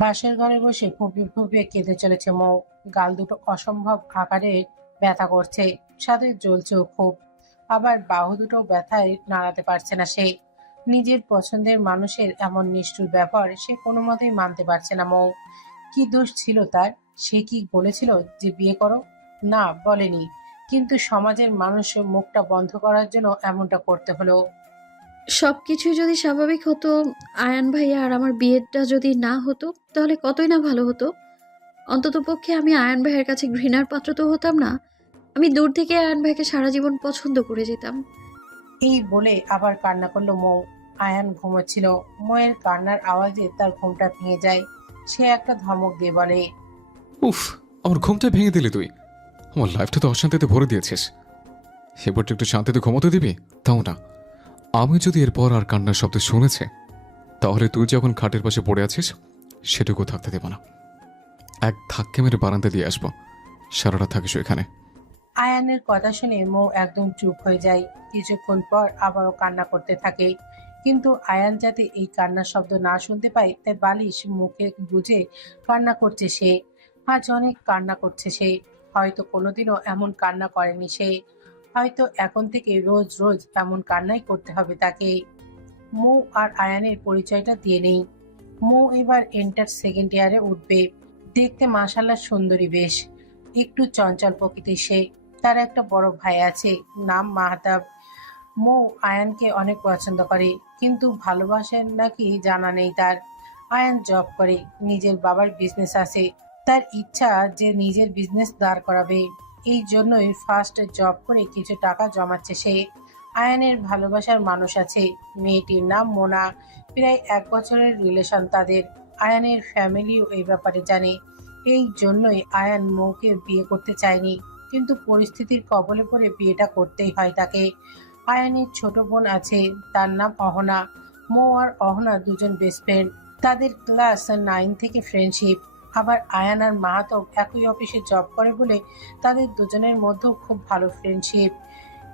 পাশের ঘরে বসে ফুঁপিয়ে ফুঁপিয়ে কেঁদে চলেছে মৌ। গাল দুটো অসম্ভব আকারে ব্যথা করছে। সাথে জ্বলছেও খুব। আবার বাহু দুটো ব্যথায় নাড়াতে পারছে না সে। নিজের পছন্দের মানুষের এমন নিষ্ঠুর ব্যাপার সে কোনো মতেই মানতে পারছে না মৌ। কি দোষ ছিল তার? সে কি বলেছিল যে বিয়ে করো? না, বলেনি। কিন্তু সমাজের মানুষ মুখটা বন্ধ করার জন্য এমনটা করতে হলো। সবকিছুই যদি স্বাভাবিক হতো, আয়ান ভাইয়া আর আমার বিয়েটা যদি না হতো, তাহলে কতই না ভালো হতো। অন্ততপক্ষে আমি আয়ান ভাইয়ের কাছে ঘৃণার পাত্র তো হতাম না। আমি দূর থেকে আয়ান ভাইকে সারা জীবন পছন্দ করে যেতাম। এই বলে আবার কান্না করলো মৌ। আয়ান ঘুমোচ্ছিল। মৌয়ের কান্নার আওয়াজে তার ঘুমটা ভেঙে যায়। সে একটা ধমক দিয়ে বলে, উফ, আমার ঘুমটা ভেঙে দিলি তুই। আমার লাইফটা তো অশান্তিতে ভরে দিয়েছিস। এবারটা একটু শান্তিতে ঘুমোতে দিবি? তাও না। আমি যদি এরপর আর কান্নার শব্দ শুনেছে, তাহলে তুই যখন খাটের পাশে পড়ে আছিস সেটুকু থাকতে দেব না। এক ধাক্কে মেরে বারান্দা দিয়ে আসবো। সারাটা থাকিস এখানে। আয়ানের কথা শুনে মৌ একদম চুপ হয়ে যায়। কিছুক্ষণ পর আবারও কান্না করতে থাকে। কিন্তু আয়ান যাতে এই কান্নার শব্দ না শুনতে পায় তাই বালিশ মুখে গুজে কান্না করছে সে। আজ অনেক কান্না করছে সে। হয়তো কোনোদিনও এমন কান্না করেনি সে। হয়তো এখন থেকে রোজ রোজ এমন কান্নাই করতে হবে তাকে। মৌ আর আয়ানের পরিচয়টা দিয়ে নেই। মৌ এবার এন্টার সেকেন্ড ইয়ারে উঠবে। দেখতে মাশাআল্লাহ সুন্দরী বেশ। একটু চঞ্চল প্রকৃতির সে। তার একটা বড় ভাই আছে, নাম মাহতাব। মৌ আয়ানকে অনেক পছন্দ করে, কিন্তু ভালোবাসেন নাকি জানা নেই তার। আয়ান জব করে, নিজের বাবার বিজনেস আছে। তার ইচ্ছা যে নিজের বিজনেস দাঁড় করাবে। এই জন্যই ফার্স্ট জব করে কিছু টাকা জমাচ্ছে সে। আয়ানের ভালোবাসার মানুষ আছে। মেয়েটির নাম মোনা। প্রায় 1 বছরের রিলেশন তাদের। আয়ানের ফ্যামিলিও এই ব্যাপারে জানে। এই জন্যই আয়ান মৌকে বিয়ে করতে চায়নি। কিন্তু পরিস্থিতির কবলে পড়ে বিয়েটা করতেই হয় তাকে। আয়ানের ছোট বোন আছে, তার নাম অহনা। মৌ আর অহনা দুজন বেস্ট ফ্রেন্ড। তাদের ক্লাস 9 থেকে ফ্রেন্ডশিপ। আবার আয়ান আর মাহাতো একই অফিসে জব করে বলে তাদের দুজনের মধ্যেও খুব ভালো ফ্রেন্ডশিপ।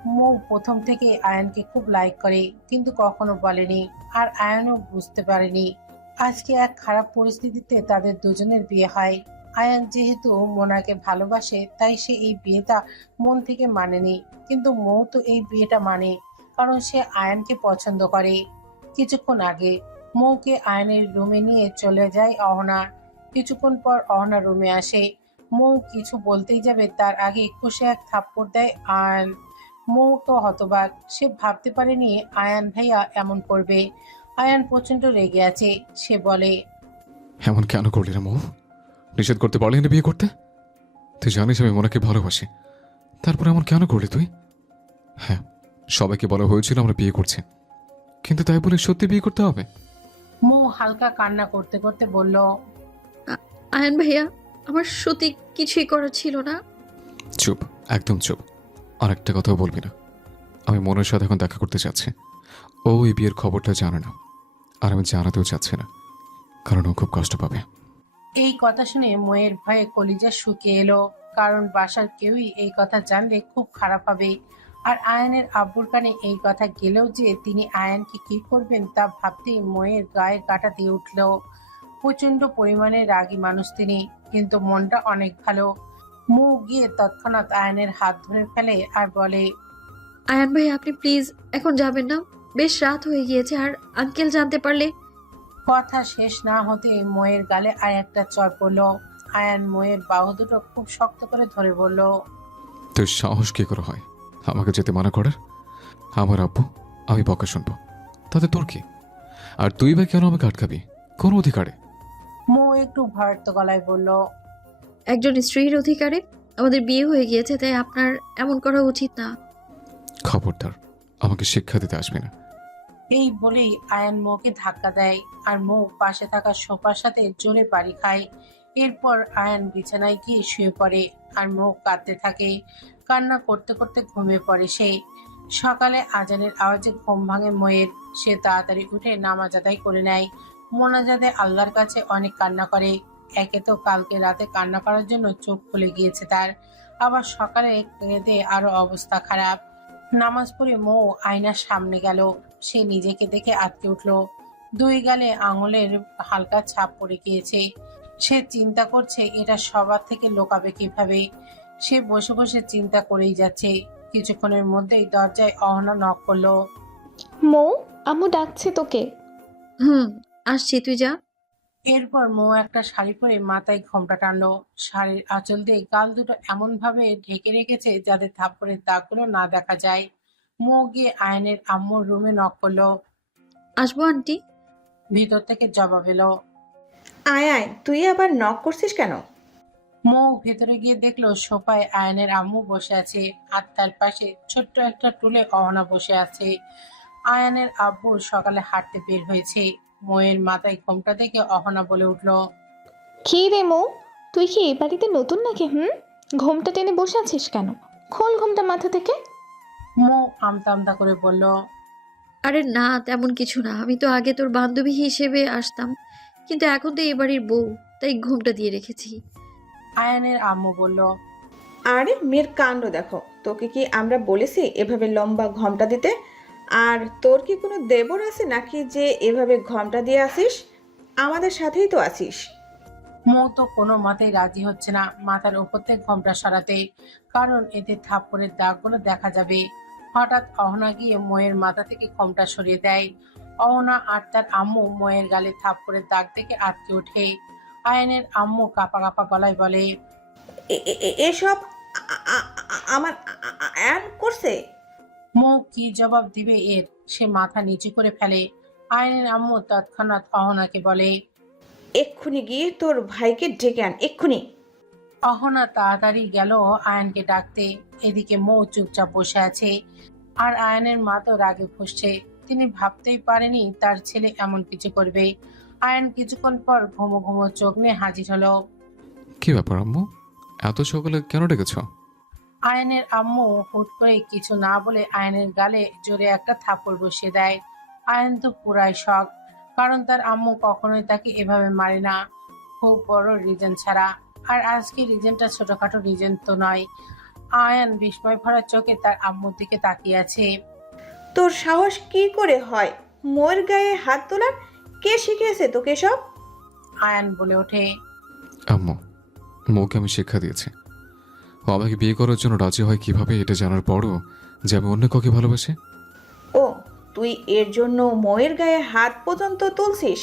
মৌ প্রথম থেকে আয়ানকে খুব লাইক করে, কিন্তু কখনো বলেনি। আর আয়ানও বুঝতে পারেনি। আজকে এক খারাপ পরিস্থিতিতে তাদের দুজনের বিয়ে হয়। আয়ান যেহেতু মোনাকে ভালোবাসে তাই সে এই বিয়েটা মন থেকে মানেনি। কিন্তু মৌ তো এই বিয়েটা মানে, কারণ সে আয়ানকে পছন্দ করে। কিছুক্ষণ আগে মৌকে আয়ানের রুমে নিয়ে চলে যায় অহনা। কিছুক্ষণ পর অহনা রুমে আসে। মৌ কিছু বলতেই যাবে তার আগে কষে এক থাপ্পড় দেয় আয়ান। মৌ তো হতবাক। সে ভাবতে পারেনি আয়ান ভাইয়া এমন করবে। আয়ান প্রচন্ড রেগে আছে। সে বলে, এমন কেন করলি রে মৌ? নিষেধ করতে পারলি না বিয়ে করতে? তুই জানিস আমি মোনাকে ভালোবাসি। তারপর এমন কেন করলি তুই? হ্যাঁ, সবাইকে বলা হয়েছিল আমরা বিয়ে করছি, কিন্তু তাই বলে সত্যি বিয়ে করতে হবে? মৌ হালকা কান্না করতে করতে বলল, আ- আয়ান ভাইয়া, আমার সত্যি কিছুই করার ছিল না। চুপ, একদম চুপ। আর একটা কথাও বলবি না। আমি মনের সাথে এখন দেখা করতে চাচ্ছি। ও এই বিয়ের খবরটা জানে না, আর আমি জানাতেও চাচ্ছি না, কারণ ও খুব কষ্ট পাবে। এই কথা শুনে ময়ের ভয়ে কলিজা শুকিয়ে এলো। কারণ বাসার কেউই এই কথা জানলে খুব খারাপ হবে। আর আয়ানের আব্বুর কানে এই কথা গেলেও যে তিনি আয়ানকে কি করবেন তা ভাবতেই ময়ের গায়ে কাটা দিয়ে উঠল। প্রচন্ড পরিমাণে রাগী মানুষ তিনি, কিন্তু মনটা অনেক ভালো। মুখ গিয়ে তৎক্ষণাৎ আয়ানের হাত ধরে ফেলে আর বলে, আয়ান ভাই, আপনি প্লিজ এখন যাবেন না। বেশ রাত হয়ে গিয়েছে, আর আঙ্কেল জানতে পারলে। কথা শেষ না হতে ময়ের গালে আর একটা চড় পড়ল। আয়ান ময়ের বাহু দুটো খুব শক্ত করে ধরে বলল, তোর সাহস কি করে হয় আমাকে যেতে মানা করার? আমার আব্বু, আমি বকা শুনবো, তাতে তোর কি? আর তুই বা কেন আমাকে আটকাবি? কোন অধিকারে? মৌ একটু ভয়ার্ত গলায় বলল, একজন স্ত্রীর অধিকারে আমাদের বিয়ে হয়ে গিয়েছে, তাই আপনার এমন করা উচিত না। খবরদার আমাকে শিক্ষা দিতে আসবি না। এই বলেই আয়ান মৌকে ধাক্কা দেয়। আর মৌ পাশে থাকা সোফার সাথে জোরে বাড়ি খায়। এরপর আয়ান বিছানায় গিয়ে শুয়ে পড়ে। আর মৌ কাঁদতে থাকে। কান্না করতে করতে ঘুমিয়ে পড়ে সে। সকালে আজানের আওয়াজে ঘুম ভাঙে ময়ের। সে তাড়াতাড়ি উঠে নামাজ আদায় করে নেয়। মোনাজাতে আল্লাহর কাছে অনেক কান্না করে। একে তো কালকে রাতে কান্না করার জন্য চোখ খুলে গিয়েছে তার, আবার সকালে কেঁদে আরো অবস্থা খারাপ। নামাজ পড়ে মৌ আয়নার সামনে গেল। সে নিজেকে দেখে আঁতকে উঠল। দুই গালে আঙুলের হালকা ছাপ পড়ে গিয়েছে। সে চিন্তা করছে এটা সবার থেকে লুকাবে কিভাবে। সে বসে বসে চিন্তা করেই যাচ্ছে। কিছুক্ষণের মধ্যেই দরজায় অহনা নক করলো। মৌ, আম্মু ডাকছে তোকে। হুম, আসছি, তুই যা। এরপর মৌ একটা শাড়ি পরে মাথায় ঘোমটা টানলো। শাড়ির আঁচল দিয়ে গাল দুটো এমন ভাবে ঢেকে রেখেছে যাতে থাপ্পড়ের দাগগুলো না দেখা যায়। মৌ গিয়ে আয়নের আম্মুর রুমে নক করলো। আসবো আন্টি। ভিতর থেকে জবাব এলো। আয় আয়, তুই আবার নক করছিস কেন? মৌ ভেতরে গিয়ে দেখলো সোফায় আয়নের আম্মু বসে আছে, আর তার পাশে ছোট্ট একটা টুলে অহনা বসে আছে। আয়ানের আব্বু সকালে হাঁটতে বের হয়েছে। মৌয়ের মাথায় ঘোমটা দেখে অহনা বলে উঠল। কি রে মৌ, তুই কি এই বাড়িতে নতুন নাকি? ঘোমটা টেনে বসে আছিস কেন? খোল ঘোমটা মাথা থেকে। মৌ আমতা আমতা করে বলল। আরে না, তেমন কিছু না। আমি তো আগে তোর বান্ধবী হিসেবে আসতাম, কিন্তু এখন তো এ বাড়ির বউ, তাই ঘুমটা দিয়ে রেখেছি। আয়ানের আম্মু বলল। আরে মেয়ের কাণ্ড দেখো, তোকে কি আমরা বলেছি এভাবে লম্বা ঘোমটা দিতে? আর তোর কি কোনো দেবর আছে নাকি যে এভাবে ঘোমটা দিয়ে আসিস? আমাদের সাথেই তো আছিস। মৌ তো কোনো মতেই রাজি হচ্ছে না মাথার উপর থেকে ঘোমটা সরাতে, কারণ এতে থাপ্পড়ের দাগগুলো দেখা যাবে। হঠাৎ অহনা গিয়ে ময়ের মাথা থেকে ঘোমটা সরিয়ে দেয়। অহনা আর তার আম্মু ময়ের গালে থাপ্পড়ের দাগ থেকে আটকে ওঠে। আয়নের আম্মু কাঁপা কাঁপা গলায় বলে। এসব আমার অ্যান করছে। মৌ কি জবাব দিবে এর, সে মাথা নিচু করে ফেলে। আয়নের আম্মু তৎক্ষণাৎ অহনাকে বলে। এক্ষুনি গিয়ে তোর ভাইকে ডেকে আন, এক্ষুনি। অহনা তাড়াতাড়ি গেল আয়নকে ডাকতে। এদিকে মৌ চুপচাপ বসে আছে, আর আয়নের মা তো রাগে ফুঁসছে। তিনি ভাবতেই পারেনি তার ছেলে এমন কিছু করবে। আয়ন কিছুক্ষণ পর ঘুমো ঘুমো চোখ নিয়ে হাজির হলো। কি ব্যাপার আম্মু, এত সকালে কেন ডেকেছ? আয়নের আম্মু হুট করে কিছু না বলে আয়নের গালে জোরে একটা থাপ্পড় বসিয়ে দেয়। আয়ন তো পুরাই শক, কারণ তার আম্মু কখনোই তাকে এভাবে মারে না, খুব বড় রিজন ছাড়া। আর আজকে রিজনটা ছোটখাটো রিজন তো নয়। আয়ান বিস্ময় ভরা চোখে তার আম্মুর দিকে তাকিয়ে আছে। তোর সাহস কি করে হয় মোর গায়ে হাত তোলার? কে শিখিয়েছে তোকে সব? আয়ান বলে ওঠে। আম্মু, মৌকে আমি শিক্ষা দিয়েছি। ও আমাকে বিয়ে করার জন্য রাজি হয় কিভাবে এটা জানার পরও যে আমি অন্য কাউকে ভালোবাসি। ও, তুই এর জন্য মোয়ের গায়ে হাত পর্যন্ত তুলছিস?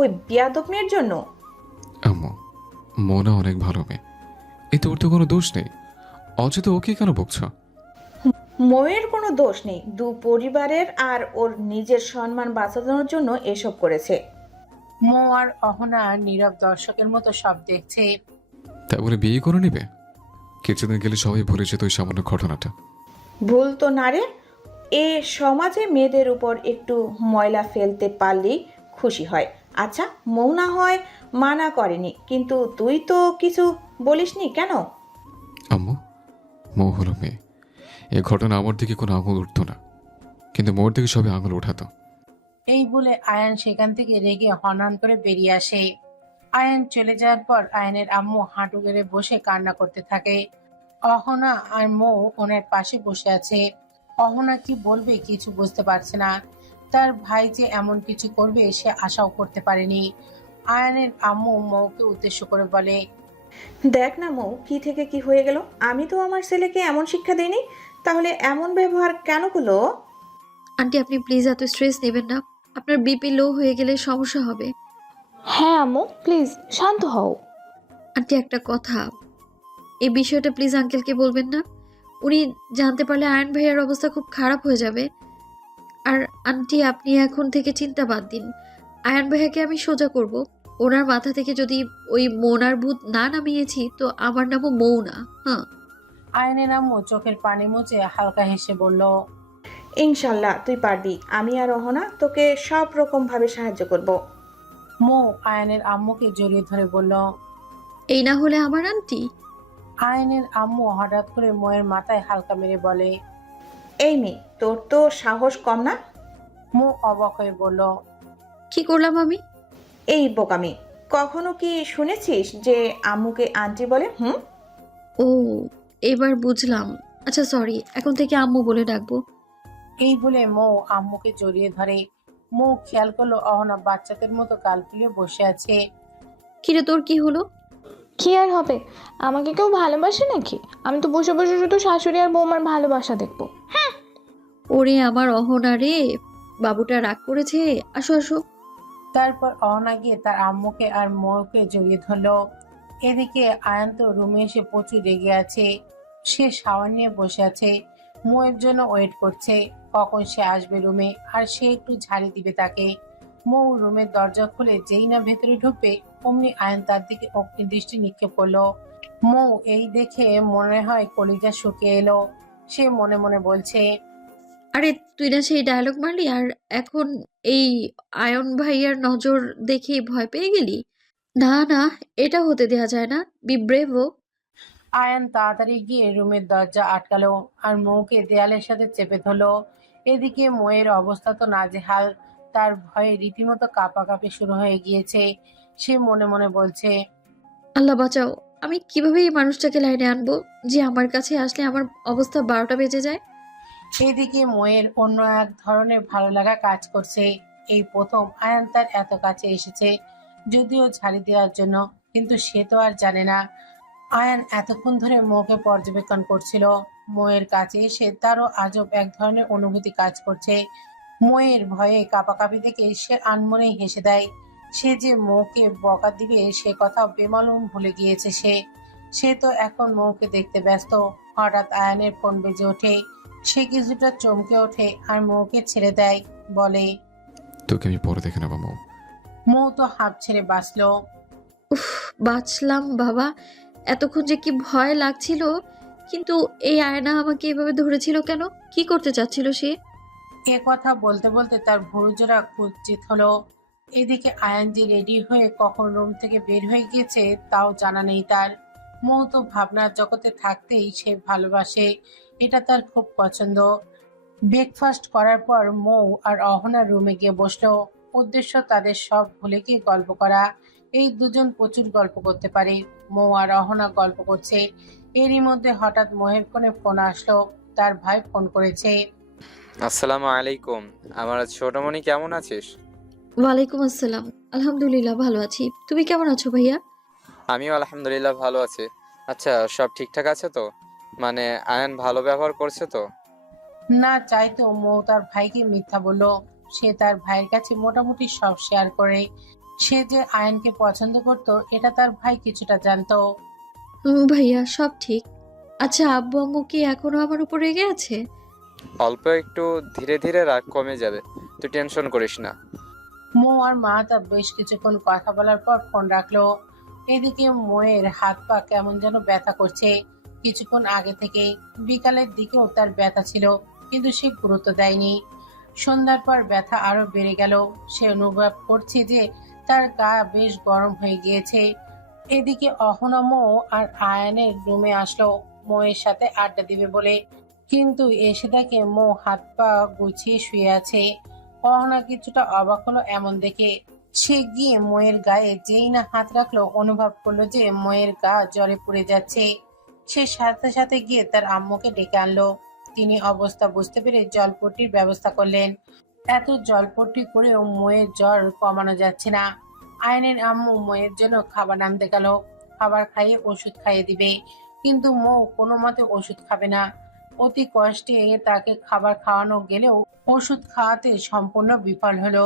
ওই বিয়াদব মেয়ের জন্য? আম্মু, মৌনা অনেক ভালো মেয়ে, এতে ওর তো কোনো দোষ নেই। অযথা ওকে কেন বকছ? মোয়ের কোনো দোষ নেই, দু পরিবারের আর ওর নিজের সম্মান বাঁচানোর জন্য এসব করেছে। মৌ আর অহনা নীরব দর্শকের মতো সব দেখছে। তাই বলে বিয়ে করে নিবে? কিছুদিন গেলে সবাই ভুলে যেত ওই সামান্য ঘটনাটা। ভুল তো না রে, এ সমাজে মেয়েদের উপর একটু ময়লা ফেলতে পারলেই খুশি হয়। আচ্ছা, মৌ না হয় মানা করেনি, কিন্তু তুই তো কিছু বলিসনি কেন? আম্মু, মৌ হলো মেয়ে, এ ঘটনা আমার দিকে কোনো আঙুল উঠতো না, কিন্তু মোর দিকে সবাই আঙুল উঠাতো। এই বলে আয়ান সেখান থেকে রেগে হনহন করে বেরিয়ে আসে। আয়ান চলে যাওয়ার পর আয়নের আম্মু হাঁটু গেড়ে বসে কান্না করতে থাকে। অহনা আর মৌ ওনার পাশে বসে আছে। অহনা কি বলবে কিছু বুঝতে পারছে না। তার ভাই যে এমন কিছু করবে সে আশাও করতে পারেনি। আয়ানের আম্মু মৌকে উদ্দেশ্য করে বলে। দেখ না মৌ, কি থেকে কি হয়ে গেল। আমি তো আমার ছেলেকে এমন শিক্ষা দিইনি, তাহলে এমন ব্যবহার কেন করলো? আন্টি, আপনি প্লিজ এত স্ট্রেস নেবেন না। আপনার বিপি লো হয়ে গেলে সমস্যা হবে। হ্যাঁ আম্মু, প্লিজ শান্ত হও। আন্টি, একটা কথা, এই বিষয়টা প্লিজ আঙ্কেলকে বলবেন না। উনি জানতে পারলে আয়ন ভাইয়ার অবস্থা খুব খারাপ হয়ে যাবে। আর আন্টি, আপনি এখন থেকে চিন্তা বাদ দিন। আয়ন ভাইয়াকে আমি সোজা করব। ওনার মাথা থেকে যদি ওই মোনার ভূত না নামিয়েছি, তো আমার নামও মৌনা। হ্যাঁ। আয়নের আম্মু চোখের পানি মুছে হালকা হেসে বলল। ইনশাল্লাহ তুই পারবি, আমি আর অহনা তোকে সব রকম ভাবে সাহায্য করব। মৌ আয়নের আম্মুকে জড়িয়ে ধরে বলল। এই না হলে আমার আন্টি। আয়নের আম্মু হঠাৎ করে মৌয়ের মাথায় হালকা মেরে বলে। এই মেয়ে, তোর তো সাহস কম না? মৌ অবাক হয়ে বলল। কি করলাম আমি? এই বোকামি, কখনো কি শুনেছিস যে আম্মুকে আন্টি বলে? ও, এবার বুঝলাম। আচ্ছা সরি, এখন থেকে আম্মু বলে ডাকবো। এই বলে মৌ আম্মুকে জড়িয়ে ধরে। মৌ খেয়াল করলো অহনা বাচ্চাদের মতো গাল ফুলিয়ে বসে আছে। কিরে তোর কি হলো? কি আর হবে, আমাকে কেউ ভালোবাসে নাকি? আমি তো বসে বসে শুধু শাশুড়ি আর বৌমার ভালোবাসা দেখবো। ওরে আমার অহনা রে, বাবুটা রাগ করেছে। আসো আসো। তারপর অহনা গিয়ে তার আম্মুকে আর মৌকে জড়িয়ে ধরলো। এদিকে আয়ান তো রুমে এসে প্রচুর রেগে আছে। সে শাওয়ার নিয়ে বসে আছে, মৌয়ের জন্য ওয়েট করছে কখন সে আসবে রুমে আর সে একটু ঝাড়ি দিবে তাকে। মৌ রুমের দরজা খুলে যেই না ভেতরে ঢুকবে অমনি আয়ান তার দিকে অগ্নি দৃষ্টি নিক্ষেপ করলো। মৌ এই দেখে মনে হয় কলিজা শুকিয়ে এলো। সে মনে মনে বলছে, আরে তুই না সেই ডায়লগ মারলি আর এখন এই আয়ন ভাইয়ার নজর দেখেই ভয় পেয়ে গেলি? না না, এটা হতে দেয়া যায় না। বি ব্রেভ ও। আয়ান তাড়াতাড়ি গিয়ে রুমের দরজা আটকালো আর মৌকে দেয়ালের সাথে চেপে ধরলো। এদিকে মৌয়ের অবস্থা তো নাজেহাল, তার ভয়ে রীতিমতো কাঁপাকাঁপি শুরু হয়ে গিয়েছে। সে মনে মনে বলছে, আল্লাহ বাঁচাও, আমি কিভাবে এই মানুষটাকে লাইনে আনবো যে আমার কাছে আসলে আমার অবস্থা 12টা বেজে যায়। এদিকে মৌয়ের অন্য এক ধরনের ভালো লাগা কাজ করছে। এই প্রথম আয়ান তার এত কাছে এসেছে, যদিও ঝাড়ি দেওয়ার জন্য, কিন্তু সে তো আর জানে না আয়ান এতক্ষণ ধরে মৌকে পর্যবেক্ষণ করছিল। মৌয়ের কাছে এসে তারও আজব এক ধরনের অনুভূতি কাজ করছে। মৌয়ের ভয়ে কাঁপাকাঁপি দেখে সে আনমনেই হেসে দেয়। সে যে মৌকে বকা দিবে সে কথা বেমালুম ভুলে গিয়েছে সে। সে তো এখন মৌকে দেখতে ব্যস্ত। হঠাৎ আয়ানের ফোন বেজে ওঠে। সে কিছুটা চমকে ওঠে আর মৌকে ছেড়ে দেয়, বলে, তোকে আমি পরে দেখে নেবো মৌ। মৌ তো হাঁপ ছেড়ে বাঁচলো। উফ, বাঁচলাম বাবা। এতক্ষণ যে কি ভয় লাগছিল। কিন্তু এই আয়না আমাকে এভাবে ধরেছিল কেন? কি করতে চাচ্ছিল সে? এ কথা বলতে বলতে তার ভুরুজোড়া কুৎসিত হলো। এদিকে আয়ান যে রেডি হয়ে কখন রুম থেকে বের হয়ে গিয়েছে তাও জানা নেই তার। মৌ তো ভাবনার জগতে থাকতেই সে ভালোবাসে, এটা তার খুব পছন্দ। ব্রেকফাস্ট করার পর মৌ আর অহনা রুমে গিয়ে বসলো। উদ্দেশ্য তাদের সব ভুলে গিয়ে গল্প করা। এই দুজন প্রচুর গল্প করতে পারে। মৌ আর অহনা গল্প করছে, এরই মধ্যে হঠাৎ মৌয়ের ফোনে ফোন আসলো। তার ভাই ফোন করেছে। আসসালামু আলাইকুম। আমার ছোটমণি, কেমন আছিস? ওয়ালাইকুম আসসালাম। আলহামদুলিল্লাহ ভালো আছি। তুমি কেমন আছো ভাইয়া? আমিও আলহামদুলিল্লাহ ভালো আছি। আচ্ছা, সব ঠিকঠাক আছে তো? মানে আয়ান ভালো ব্যবহার করছে তো? না চাইতো মৌ তার ভাইকে মিথ্যা বলল। সে তার ভাইয়ের কাছে মোটামুটি সব শেয়ার করে। সে যে আয়নকে পছন্দ করত এটা তার ভাই কিছুটা জানতো। ভাইয়া সব ঠিক। আচ্ছা আব্বু আম্মু কি এখনো আমার উপর রেগে আছে? অল্প একটু, ধীরে ধীরে রাগ কমে যাবে। তুই টেনশন করিস না। মৌ আর মা তা বেশ কিছুক্ষণ কথা বলার পর ফোন রাখলো। এদিকে মৌয়ের হাত পা কেমন যেন ব্যথা করছে কিছুক্ষণ আগে থেকে। বিকালের দিকেও তার ব্যথা ছিল, কিন্তু সে গুরুত্ব দেয়নি। সন্ধ্যার পর ব্যথা আরো বেড়ে গেল। সে অনুভব করছে যে তার গা বেশ গরম হয়ে গিয়েছে। এদিকে অহনা মৌ আর আয়ানের রুমে আসলো মৌয়ের সাথে আড্ডা দিবে বলে, কিন্তু এসে দেখে মৌ হাত পা গুছিয়ে শুয়ে আছে। অহনা কিছুটা অবাক হলো এমন দেখে। সে গিয়ে মৌয়ের গায়ে যেই না হাত রাখলো অনুভব করলো যে মৌয়ের গা জ্বরে পুড়ে যাচ্ছে। সে সাথে সাথে গিয়ে তার আম্মুকে ডেকে আনলো। তিনি অবস্থা বুঝতে পেরে জলপট্টির ব্যবস্থা করলেন। এত জলপট্টি করেও মৌয়ের জ্বর কমানো যাচ্ছে না। আয়নের আম্মু মৌয়ের জন্য খাবার আনতে গেল। খাবার খাইয়ে ওষুধ খাইয়ে দিবে, কিন্তু মৌ কোনো মতে ওষুধ খাবে না। অতি কষ্টে তাকে খাবার খাওয়ানো গেলেও ওষুধ খাওয়াতে সম্পূর্ণ বিফল হলো।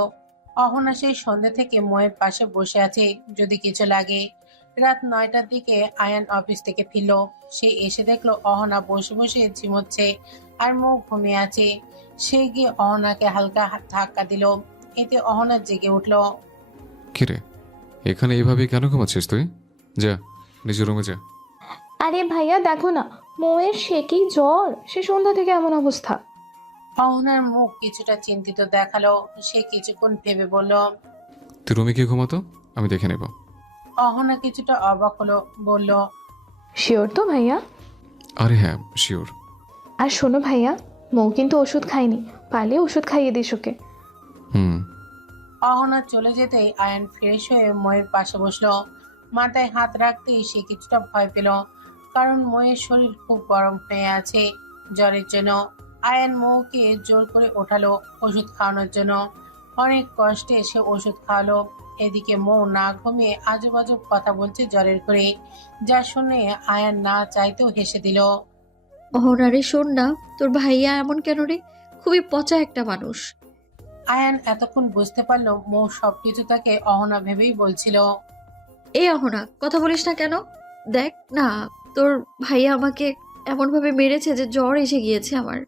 অহনা সেই সন্ধ্যে থেকে মৌয়ের পাশে বসে আছে যদি কিছু লাগে। রাত 9টার দিকে আয়ান অফিস থেকে ফিরল। সে এসে দেখলো অহনা বসে বসে ঝিমোচ্ছে আর মৌ ঘুমিয়ে আছে। সে গিয়ে অহনাকে হালকা ধাক্কা দিল। এতে অহনা জেগে উঠল। কিরে, এখানে এইভাবে কেন ঘুমাচ্ছিস তুই? যা, নিজের রুমে যা। আরে ভাইয়া দেখো না, মৌয়ের সে কি জ্বর, সে সন্ধ্যা থেকে এমন অবস্থা। অহনার মুখ কিছুটা চিন্তিত দেখালো। সে কিছুক্ষণ ভেবে বলল। তুই রুমে গিয়ে ঘুমাতো, আমি দেখে নেব। অহনা কিছুটা অবাক হলো, বলল, শিওর তো ভাইয়া? আরে হ্যাঁ, শিওর। আর শোনো ভাইয়া, মৌ কিন্তু ওষুধ খায়নি, পারলে ওষুধ খাইয়ে দিস ওকে। হুম। অহনা চলে যেতেই আয়ান ফ্রেশ হয়ে ময়ের পাশে বসলো। মাথায় হাত রাখতেই সে কিছুটা ভয় পেল, কারণ ময়ের শরীর খুব গরম হয়ে আছে জ্বরের জন্য। আয়ান মৌকে জোর করে ওঠালো ওষুধ খাওয়ানোর জন্য। অনেক কষ্টে সে ওষুধ খাওয়ালো। এদিকে মৌ না ঘুমিয়ে আজব আজব কথা বলছে জ্বরের করে, যা শুনে আয়ান না চাইতেও হেসে দিল। অহনারে শোন না, তোর ভাইয়া এমন কেন রে? খুবই পচা একটা মানুষ। আয়ান এতক্ষণ বুঝতে পারলো মৌ সবকিছু তাকে অহনা ভেবেই বলছিল। এই অহনা, কথা বলিস না কেন? দেখ না, তোর ভাইয়া আমাকে এমনভাবে মেরেছে যে জ্বর এসে গিয়েছে আমার।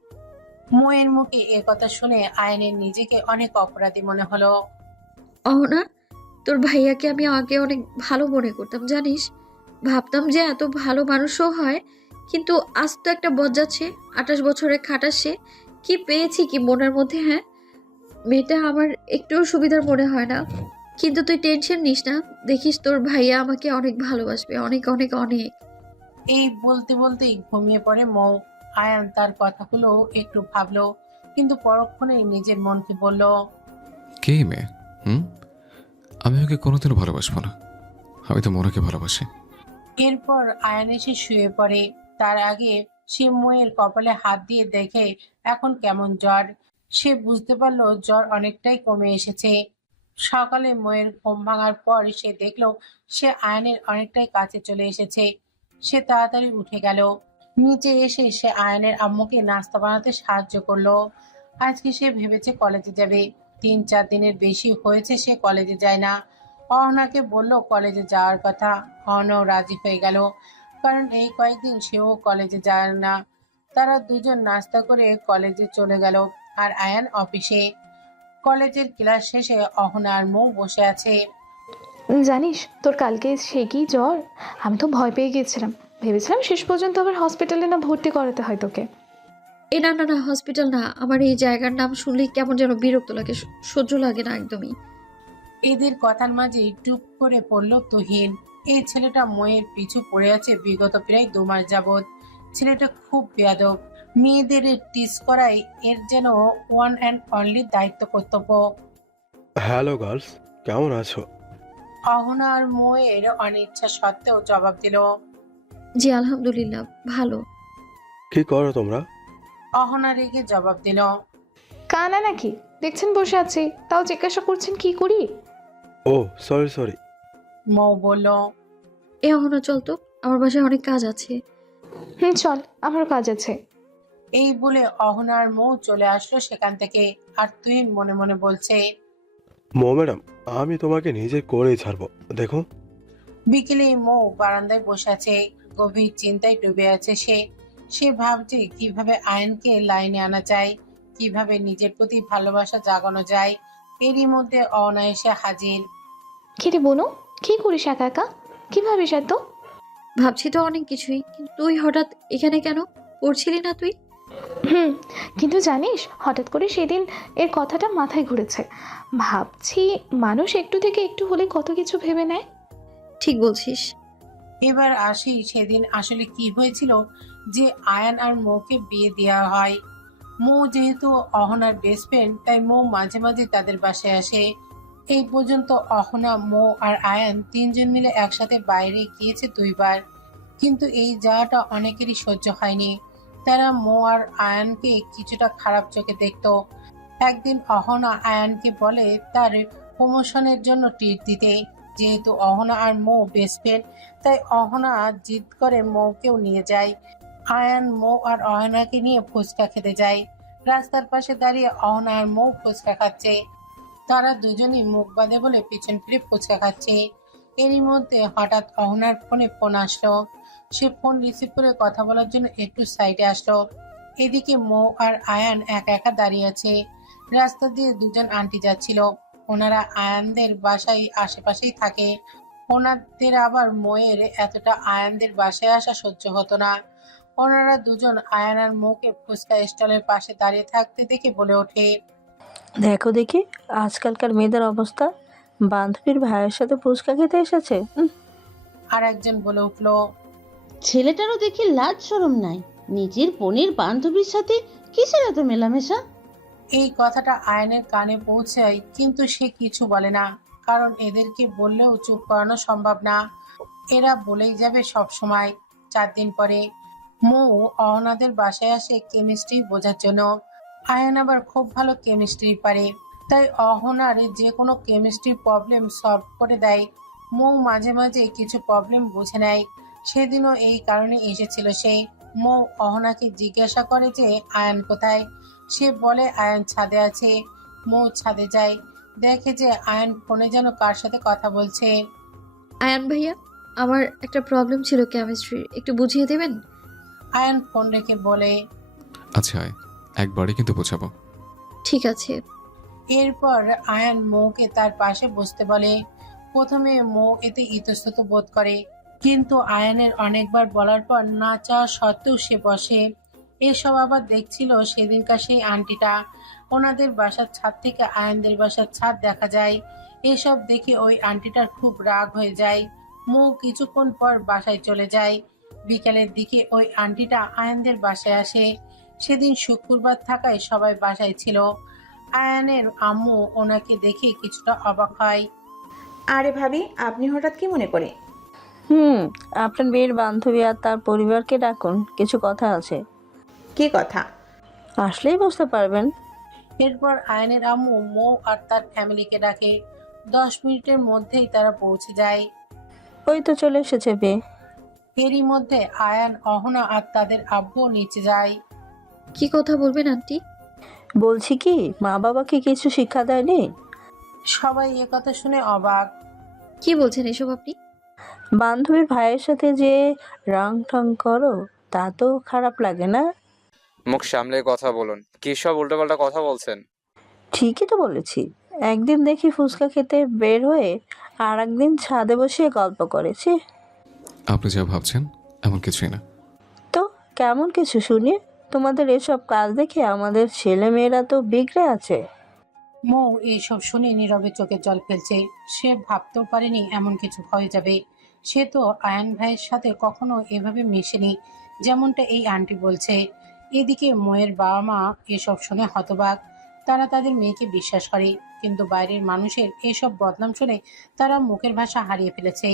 মৌয়ের মুখে এ কথা শুনে আয়ানের নিজেকে অনেক অপরাধী মনে হলো। অহনা, তোর ভাইয়াকে আমি আগে অনেক ভালো মনে করতাম জানিস। ভাবতাম যে এত ভালো মানুষও হয়, কিন্তু আজ তো একটা বজ্জাচ্ছে। 28 বছরে খাটাস সে। কি পেয়েছি কি মনের মধ্যে, হ্যাঁ? মেয়েটা আমার একটুও সুবিধার মনে হয় না। কিন্তু তুই টেনশন নিস না, দেখিস তোর ভাইয়া আমাকে অনেক ভালোবাসবে, অনেক অনেক অনেক। এই বলতে বলতেই ঘুমিয়ে পড়ে মৌ। আয়ান তার কথাগুলো একটু ভাবলো, কিন্তু পরক্ষণে নিজের মনকে বলল, কে এই মেয়ে? হুম? আমি ওকে কোনোদিনও ভালোবাসবো না। আমি তো মনাকে ভালোবাসি। এরপর আয়ান এসে শুয়ে পড়ে। তার আগে সে মৌয়ের কপালে হাত দিয়ে দেখে এখন কেমন জ্বর। সে বুঝতে পারলো জ্বর অনেকটাই কমে এসেছে। সকালে মৌয়ের ঘুম ভাঙার পর সে দেখলো সে আয়ানের অনেকটাই কাছে চলে এসেছে। সে তাড়াতাড়ি উঠে গেল। নিচে এসে সে আয়ানের আম্মুকে নাস্তা বানাতে সাহায্য করলো। আজকে সে ভেবেছে কলেজে যাবে। 3-4 দিনের বেশি হয়েছে সে কলেজে যায় না। অহনাকে বলল কলেজে যাওয়ার কথা। অহনাও রাজি হয়ে গেল, কারণ এই কয়েকদিন সেও কলেজে যায় না। তারা দুজন নাস্তা করে কলেজে চলে গেল, আর আয়ান অফিসে। কলেজের ক্লাস শেষে অহনা আর মৌ বসে আছে। জানিস তোর কালকে সে কি জ্বর! আমি তো ভয় পেয়ে গিয়েছিলাম, ভেবেছিলাম শেষ পর্যন্ত আবার হসপিটালে না ভর্তি করাতে হয় তোকে। এ না না না, হসপিটাল না। আমার এই জায়গার নাম শুনলেই কেমন যেন বিরক্ত লাগে, সহ্য লাগে না একদমই। এদের কথার মাঝেই টুপ করে পড়ল তুহিন। এই ছেলেটা ময়ের পিছু পড়ে আছে বিগত প্রায় 2 মাস যাবৎ। ছেলেটা খুব বেয়াদব। মেয়েদের টিস করাই এর যেন ওয়ান অ্যান্ড অনলি দায়িত্ব কর্তব্য। হ্যালো গার্লস, কেমন আছো? অহনা আর ময়ের অনিচ্ছা সত্ত্বেও জবাব দিল। জি আলহামদুলিল্লাহ, ভালো। কি করো তোমরা? অহনা রেগে জবাব দিল। কানা নাকি? দেখছেন বসে আছি, তাও জিজ্ঞাসা করছেন কি করি। ও সরি সরি। মৌ বলল। এ অহনা চল তো, আমার বাসায় অনেক কাজ আছে। চল, আমার কাজ আছে। এই বলে অহনা আর মৌ চলে আসলো সেখান থেকে। আর তুহিন মনে মনে বলছে। ম্যাডাম, আমি তোমাকে নিজে করেই ছাড়বো, দেখো। বিকেলে মৌ বারান্দায় বসে আছে। গভীর চিন্তায় ডুবে আছে সে। সে ভাবছে কিভাবে আয়নকে লাইনে আনা যায়, কিভাবে নিজের প্রতি ভালোবাসা জাগানো যায়। এরই মধ্যে অনায়াসে হাজির। কিরে বোনো, কি করিস একা একা? কি ভাবিস এত? ভাবছি তো অনেক কিছুই, কিন্তু তুই হঠাৎ এখানে কেন? পড়ছিলি না তুই? হুম, কিন্তু জানিস হঠাৎ করে সেদিন এর কথাটা মাথায় ঘুরেছে। ভাবছি মানুষ একটু থেকে একটু হলে কত কিছু ভেবে নেয়। ঠিক বলছিস। এবার আসি সেদিন আসলে কি হয়েছিল, যে আয়ান আর মৌকে বিয়ে দেওয়া হয়। মৌ যেহেতু অহনার বেস্ট ফ্রেন্ড, তাই মৌ মাঝে মাঝে তাদের বাসায় আসে। এই পর্যন্ত অহনা, মৌ আর আয়ান 3জন মিলে একসাথে বাইরে গিয়েছে 2বার। কিন্তু এই যাওয়াটা অনেকেরই সহ্য হয়নি। তারা মৌ আর আয়ানকে কিছুটা খারাপ চোখে দেখতো। একদিন অহনা আয়ানকে বলে তার প্রমোশনের জন্য ট্রিট দিতে। যেহেতু অহনা আর মৌ বেস্ট ফ্রেন্ড, তাই অহনা জিদ করে মৌকেও নিয়ে যায়। আয়ান, মৌ আর অহনাকে নিয়ে ফুচকা খেতে যায়। রাস্তার পাশে দাঁড়িয়ে অহনা আর মৌ ফুচকা খাচ্ছে। তারা দুজনই মুখ বাঁধে বলে পিছন ফিরে ফুচকা খাচ্ছে। এরই মধ্যে হঠাৎ অহনার ফোনে ফোন আসলো। সে ফোন রিসিভ করে কথা বলার জন্য একটু সাইডে আসলো। এদিকে মৌ আর আয়ান একা একা দাঁড়িয়ে আছে। রাস্তা দিয়ে দুজন আন্টি যাচ্ছিল। ওনারা আয়ানদের বাসায় আশেপাশেই থাকে। ওনাদের আবার মৌয়ের এতটা আয়ানদের বাসায় আসা সহ্য হতো না। ওনারা দুজন আয়ান আর মৌকে ফুচকা স্টলের পাশে দাঁড়িয়ে থাকতে দেখে বলে ওঠে। দেখো দেখি আজকালকার মেয়েদের অবস্থা, বান্ধবীর ভাইয়ের সাথে ফুচকা খেতে এসেছে। আর একজন বলে উঠলো। ছেলেটারও দেখি লাজ শরম নাই, নিজের বোনের বান্ধবীর সাথে কিসের এত মেলামেশা? এই কথাটা আয়নের কানে পৌঁছায়, কিন্তু সে কিছু বলে না, কারণ এদেরকে বললেও চুপ করানো সম্ভব না। এরা বলেই যাবে সব সময়। 4 দিন পরে মৌ অহনাদের বাসায় আসে কেমিস্ট্রি বোঝার জন্য। আয়ন আবার খুব ভালো কেমিস্ট্রি পারে, তাই অহনার যে কোনো কেমিস্ট্রি প্রবলেম সলভ করে দেয়। মৌ মাঝে মাঝে কিছু প্রবলেম বুঝে নেয়। সেদিনও এই কারণে এসেছিল সে। মৌ অহনাকে জিজ্ঞাসা করে যে আয়ান কোথায়। সে বলে আয়ান ছাদে আছে। মৌ ছাদে যায়, দেখে যে আয়ান ফোনে যেন কার সাথে কথা বলছে। আয়ান ভাইয়া, আমার একটা প্রবলেম ছিল কেমিস্ট্রির, একটু বুঝিয়ে দেবেন? আয়ান ফোন রেখে বলে, আচ্ছা আয়, একবারে কিন্তু বোঝাবো। ঠিক আছে। এরপর আয়ান মৌকে তার পাশে বসতে বলে। প্রথমে মৌ এতে ইতস্তত বোধ করে, কিন্তু আয়ানের অনেকবার বলার পর না চাওয়া সত্ত্বেও সে বসে। এসব আবার দেখছিল সেদিনকার সেই আন্টিটা। ওনাদের বাসার ছাদ থেকে আয়ানদের বাসার ছাদ দেখা যায়। এসব দেখে ওই আন্টিটার খুব রাগ হয়ে যায়। মৌ কিছুক্ষণ পর বাসায় চলে যায়। বিকালের দিকে ওই আন্টিটা আয়ানদের বাসায় আসে। সেদিন শুক্রবার থাকায় সবাই বাসায় ছিল। আয়ানের আম্মু ওনাকে দেখে কিছুটা অবাক হয়। আরে ভাবি, আপনি হঠাৎ কি মনে করে? আপনার মেয়ের বান্ধবী আর তার পরিবারকে ডাকুন, কিছু কথা আছে। কি কথা? আসলেই বুঝতে পারবেন। এরপর আয়ানের আম্মু মৌ আর তার ফ্যামিলিকে ডাকে। 10 মিনিটের মধ্যেই তারা পৌঁছে যায়। ওই তো চলে এসেছে বে। এরই মধ্যে আয়ান, অহনা আর তাদের আব্বু নিচে যায়। কি কথা বলবেন আন্টি? বলছি কি, মা বাবাকে কিছু শিক্ষা দেয়নি? সবাই কথা শুনে অবাক। কি বলছেন এসব আপনি? বান্ধবীর ভাইয়ের সাথে যে রং ঠং করো, তা তো খারাপ লাগে না? মুখ সামলে কথা বলুন, কি সব উল্টোপাল্টা কথা বলছেন? ঠিকই তো বলেছি। একদিন দেখি ফুচকা খেতে বের হয়ে আর একদিন ছাদে বসে গল্প করেছি। আপনি যা ভাবছেন এমন কিছুই না। তো কেমন কিছু শুনি? তোমাদের এসব কাজ দেখে আমাদের ছেলে মেয়েরা তো বিগড়ে আছে। মৌ এইসব শুনে নীরবে চোখের জল ফেলছে। সে ভাবতেও পারেনি এমন কিছু হয়ে যাবে। সে তো আয়ান ভাইয়ের সাথে কখনো এভাবে মেশেনি, যেমনটা এই আন্টি বলছে। এদিকে ময়ের বাবা মা এসব শুনে হতবাক। তারা তাদের মেয়েকে বিশ্বাস করে, কিন্তু বাইরের মানুষের এসব বদনাম শুনে তারা মুখের ভাষা হারিয়ে ফেলেছে।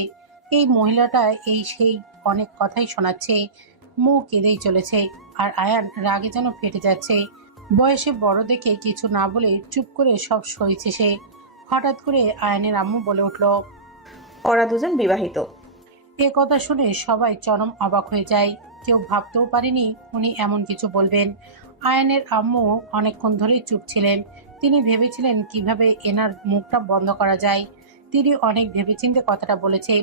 এই মহিলাটা এই সেই অনেক কথাই শোনাচ্ছে। মৌ কেঁদেই চলেছে, আর আয়ান রাগে যেন ফেটে যাচ্ছে। বয়সে বড় দেখে কিছু না বলে চুপ করে সব সইছে সে। হঠাৎ করে আয়ানের আম্মু বলে উঠল। ওরা দুজন বিবাহিত। এ কথা শুনে সবাই চরম অবাক হয়ে যায়। কেউ ভাবতেও পারেনি উনি এমন কিছু বলবেন। আয়ানের আম্মু অনেকক্ষণ ধরেই চুপ ছিলেন। তিনি ভেবেছিলেন কিভাবে এনার মুখটা বন্ধ করা যায়। তিনি অনেক ভেবেচিন্তে কথাটা বলেছে।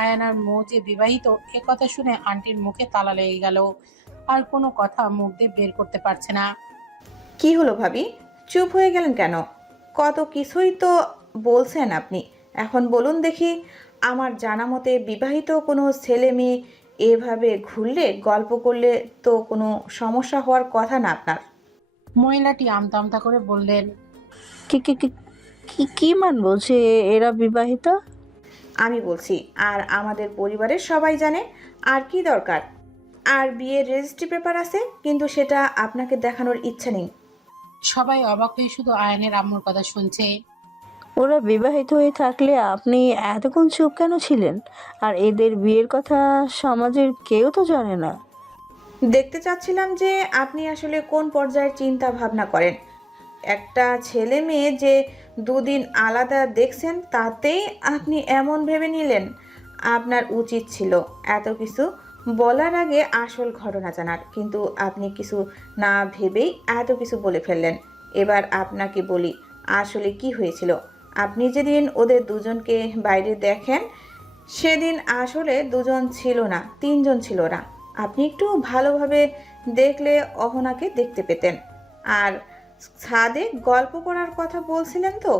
আয়ান আর মৌ যে বিবাহিত, এ কথা শুনে আন্টির মুখে তালা লেগে গেল। আর কোনো কথা মুখ দিয়ে বের করতে পারছে না। কি হলো ভাবি, চুপ হয়ে গেলেন কেন? কত কিছুই তো বলছেন আপনি। এখন বলুন দেখি, আমার জানা মতে বিবাহিত কোনো ছেলে মেয়ে এভাবে ঘুরলে গল্প করলে তো কোনো সমস্যা হওয়ার কথা না আপনার। মহিলাটি আমতা আমতা করে বললেন। কি কি কি কি কি মানবো যে এরা বিবাহিত? আমি বলছি, আর আমাদের পরিবারের সবাই জানে। আর কি দরকার? আর বিয়ের রেজিস্ট্রি পেপার আছে, কিন্তু সেটা আপনাকে দেখানোর ইচ্ছা নেই। সবাই অবাক হয়ে শুধু আয়ানের আম্মুর কথা শুনছে। ওরা বিবাহিত হয়ে থাকলে আপনি এতক্ষণ চুপ কেন ছিলেন? আর এদের বিয়ের কথা সমাজের কেউ তো জানে না। দেখতে চাচ্ছিলাম যে আপনি আসলে কোন পর্যায়ের চিন্তা ভাবনা করেন। একটা ছেলে মেয়ে যে দুদিন আলাদা দেখছেন, তাতেই আপনি এমন ভেবে নিলেন? আপনার উচিত ছিল এত কিছু বলার আগে আসল ঘটনা জানার, কিন্তু আপনি কিছু না ভেবেই এত কিছু বলে ফেললেন। এবার আপনাকে বলি আসলে কি হয়েছিল। আপনি যেদিন ওদের দুজনকে বাইরে দেখেন, সেদিন আসলে দুজন ছিল না, তিনজন ছিল ওরা। আপনি একটু ভালোভাবে দেখলে অহনাকে দেখতে পেতেন। আর ছাদে গল্প করার কথা বলছিলেন তো,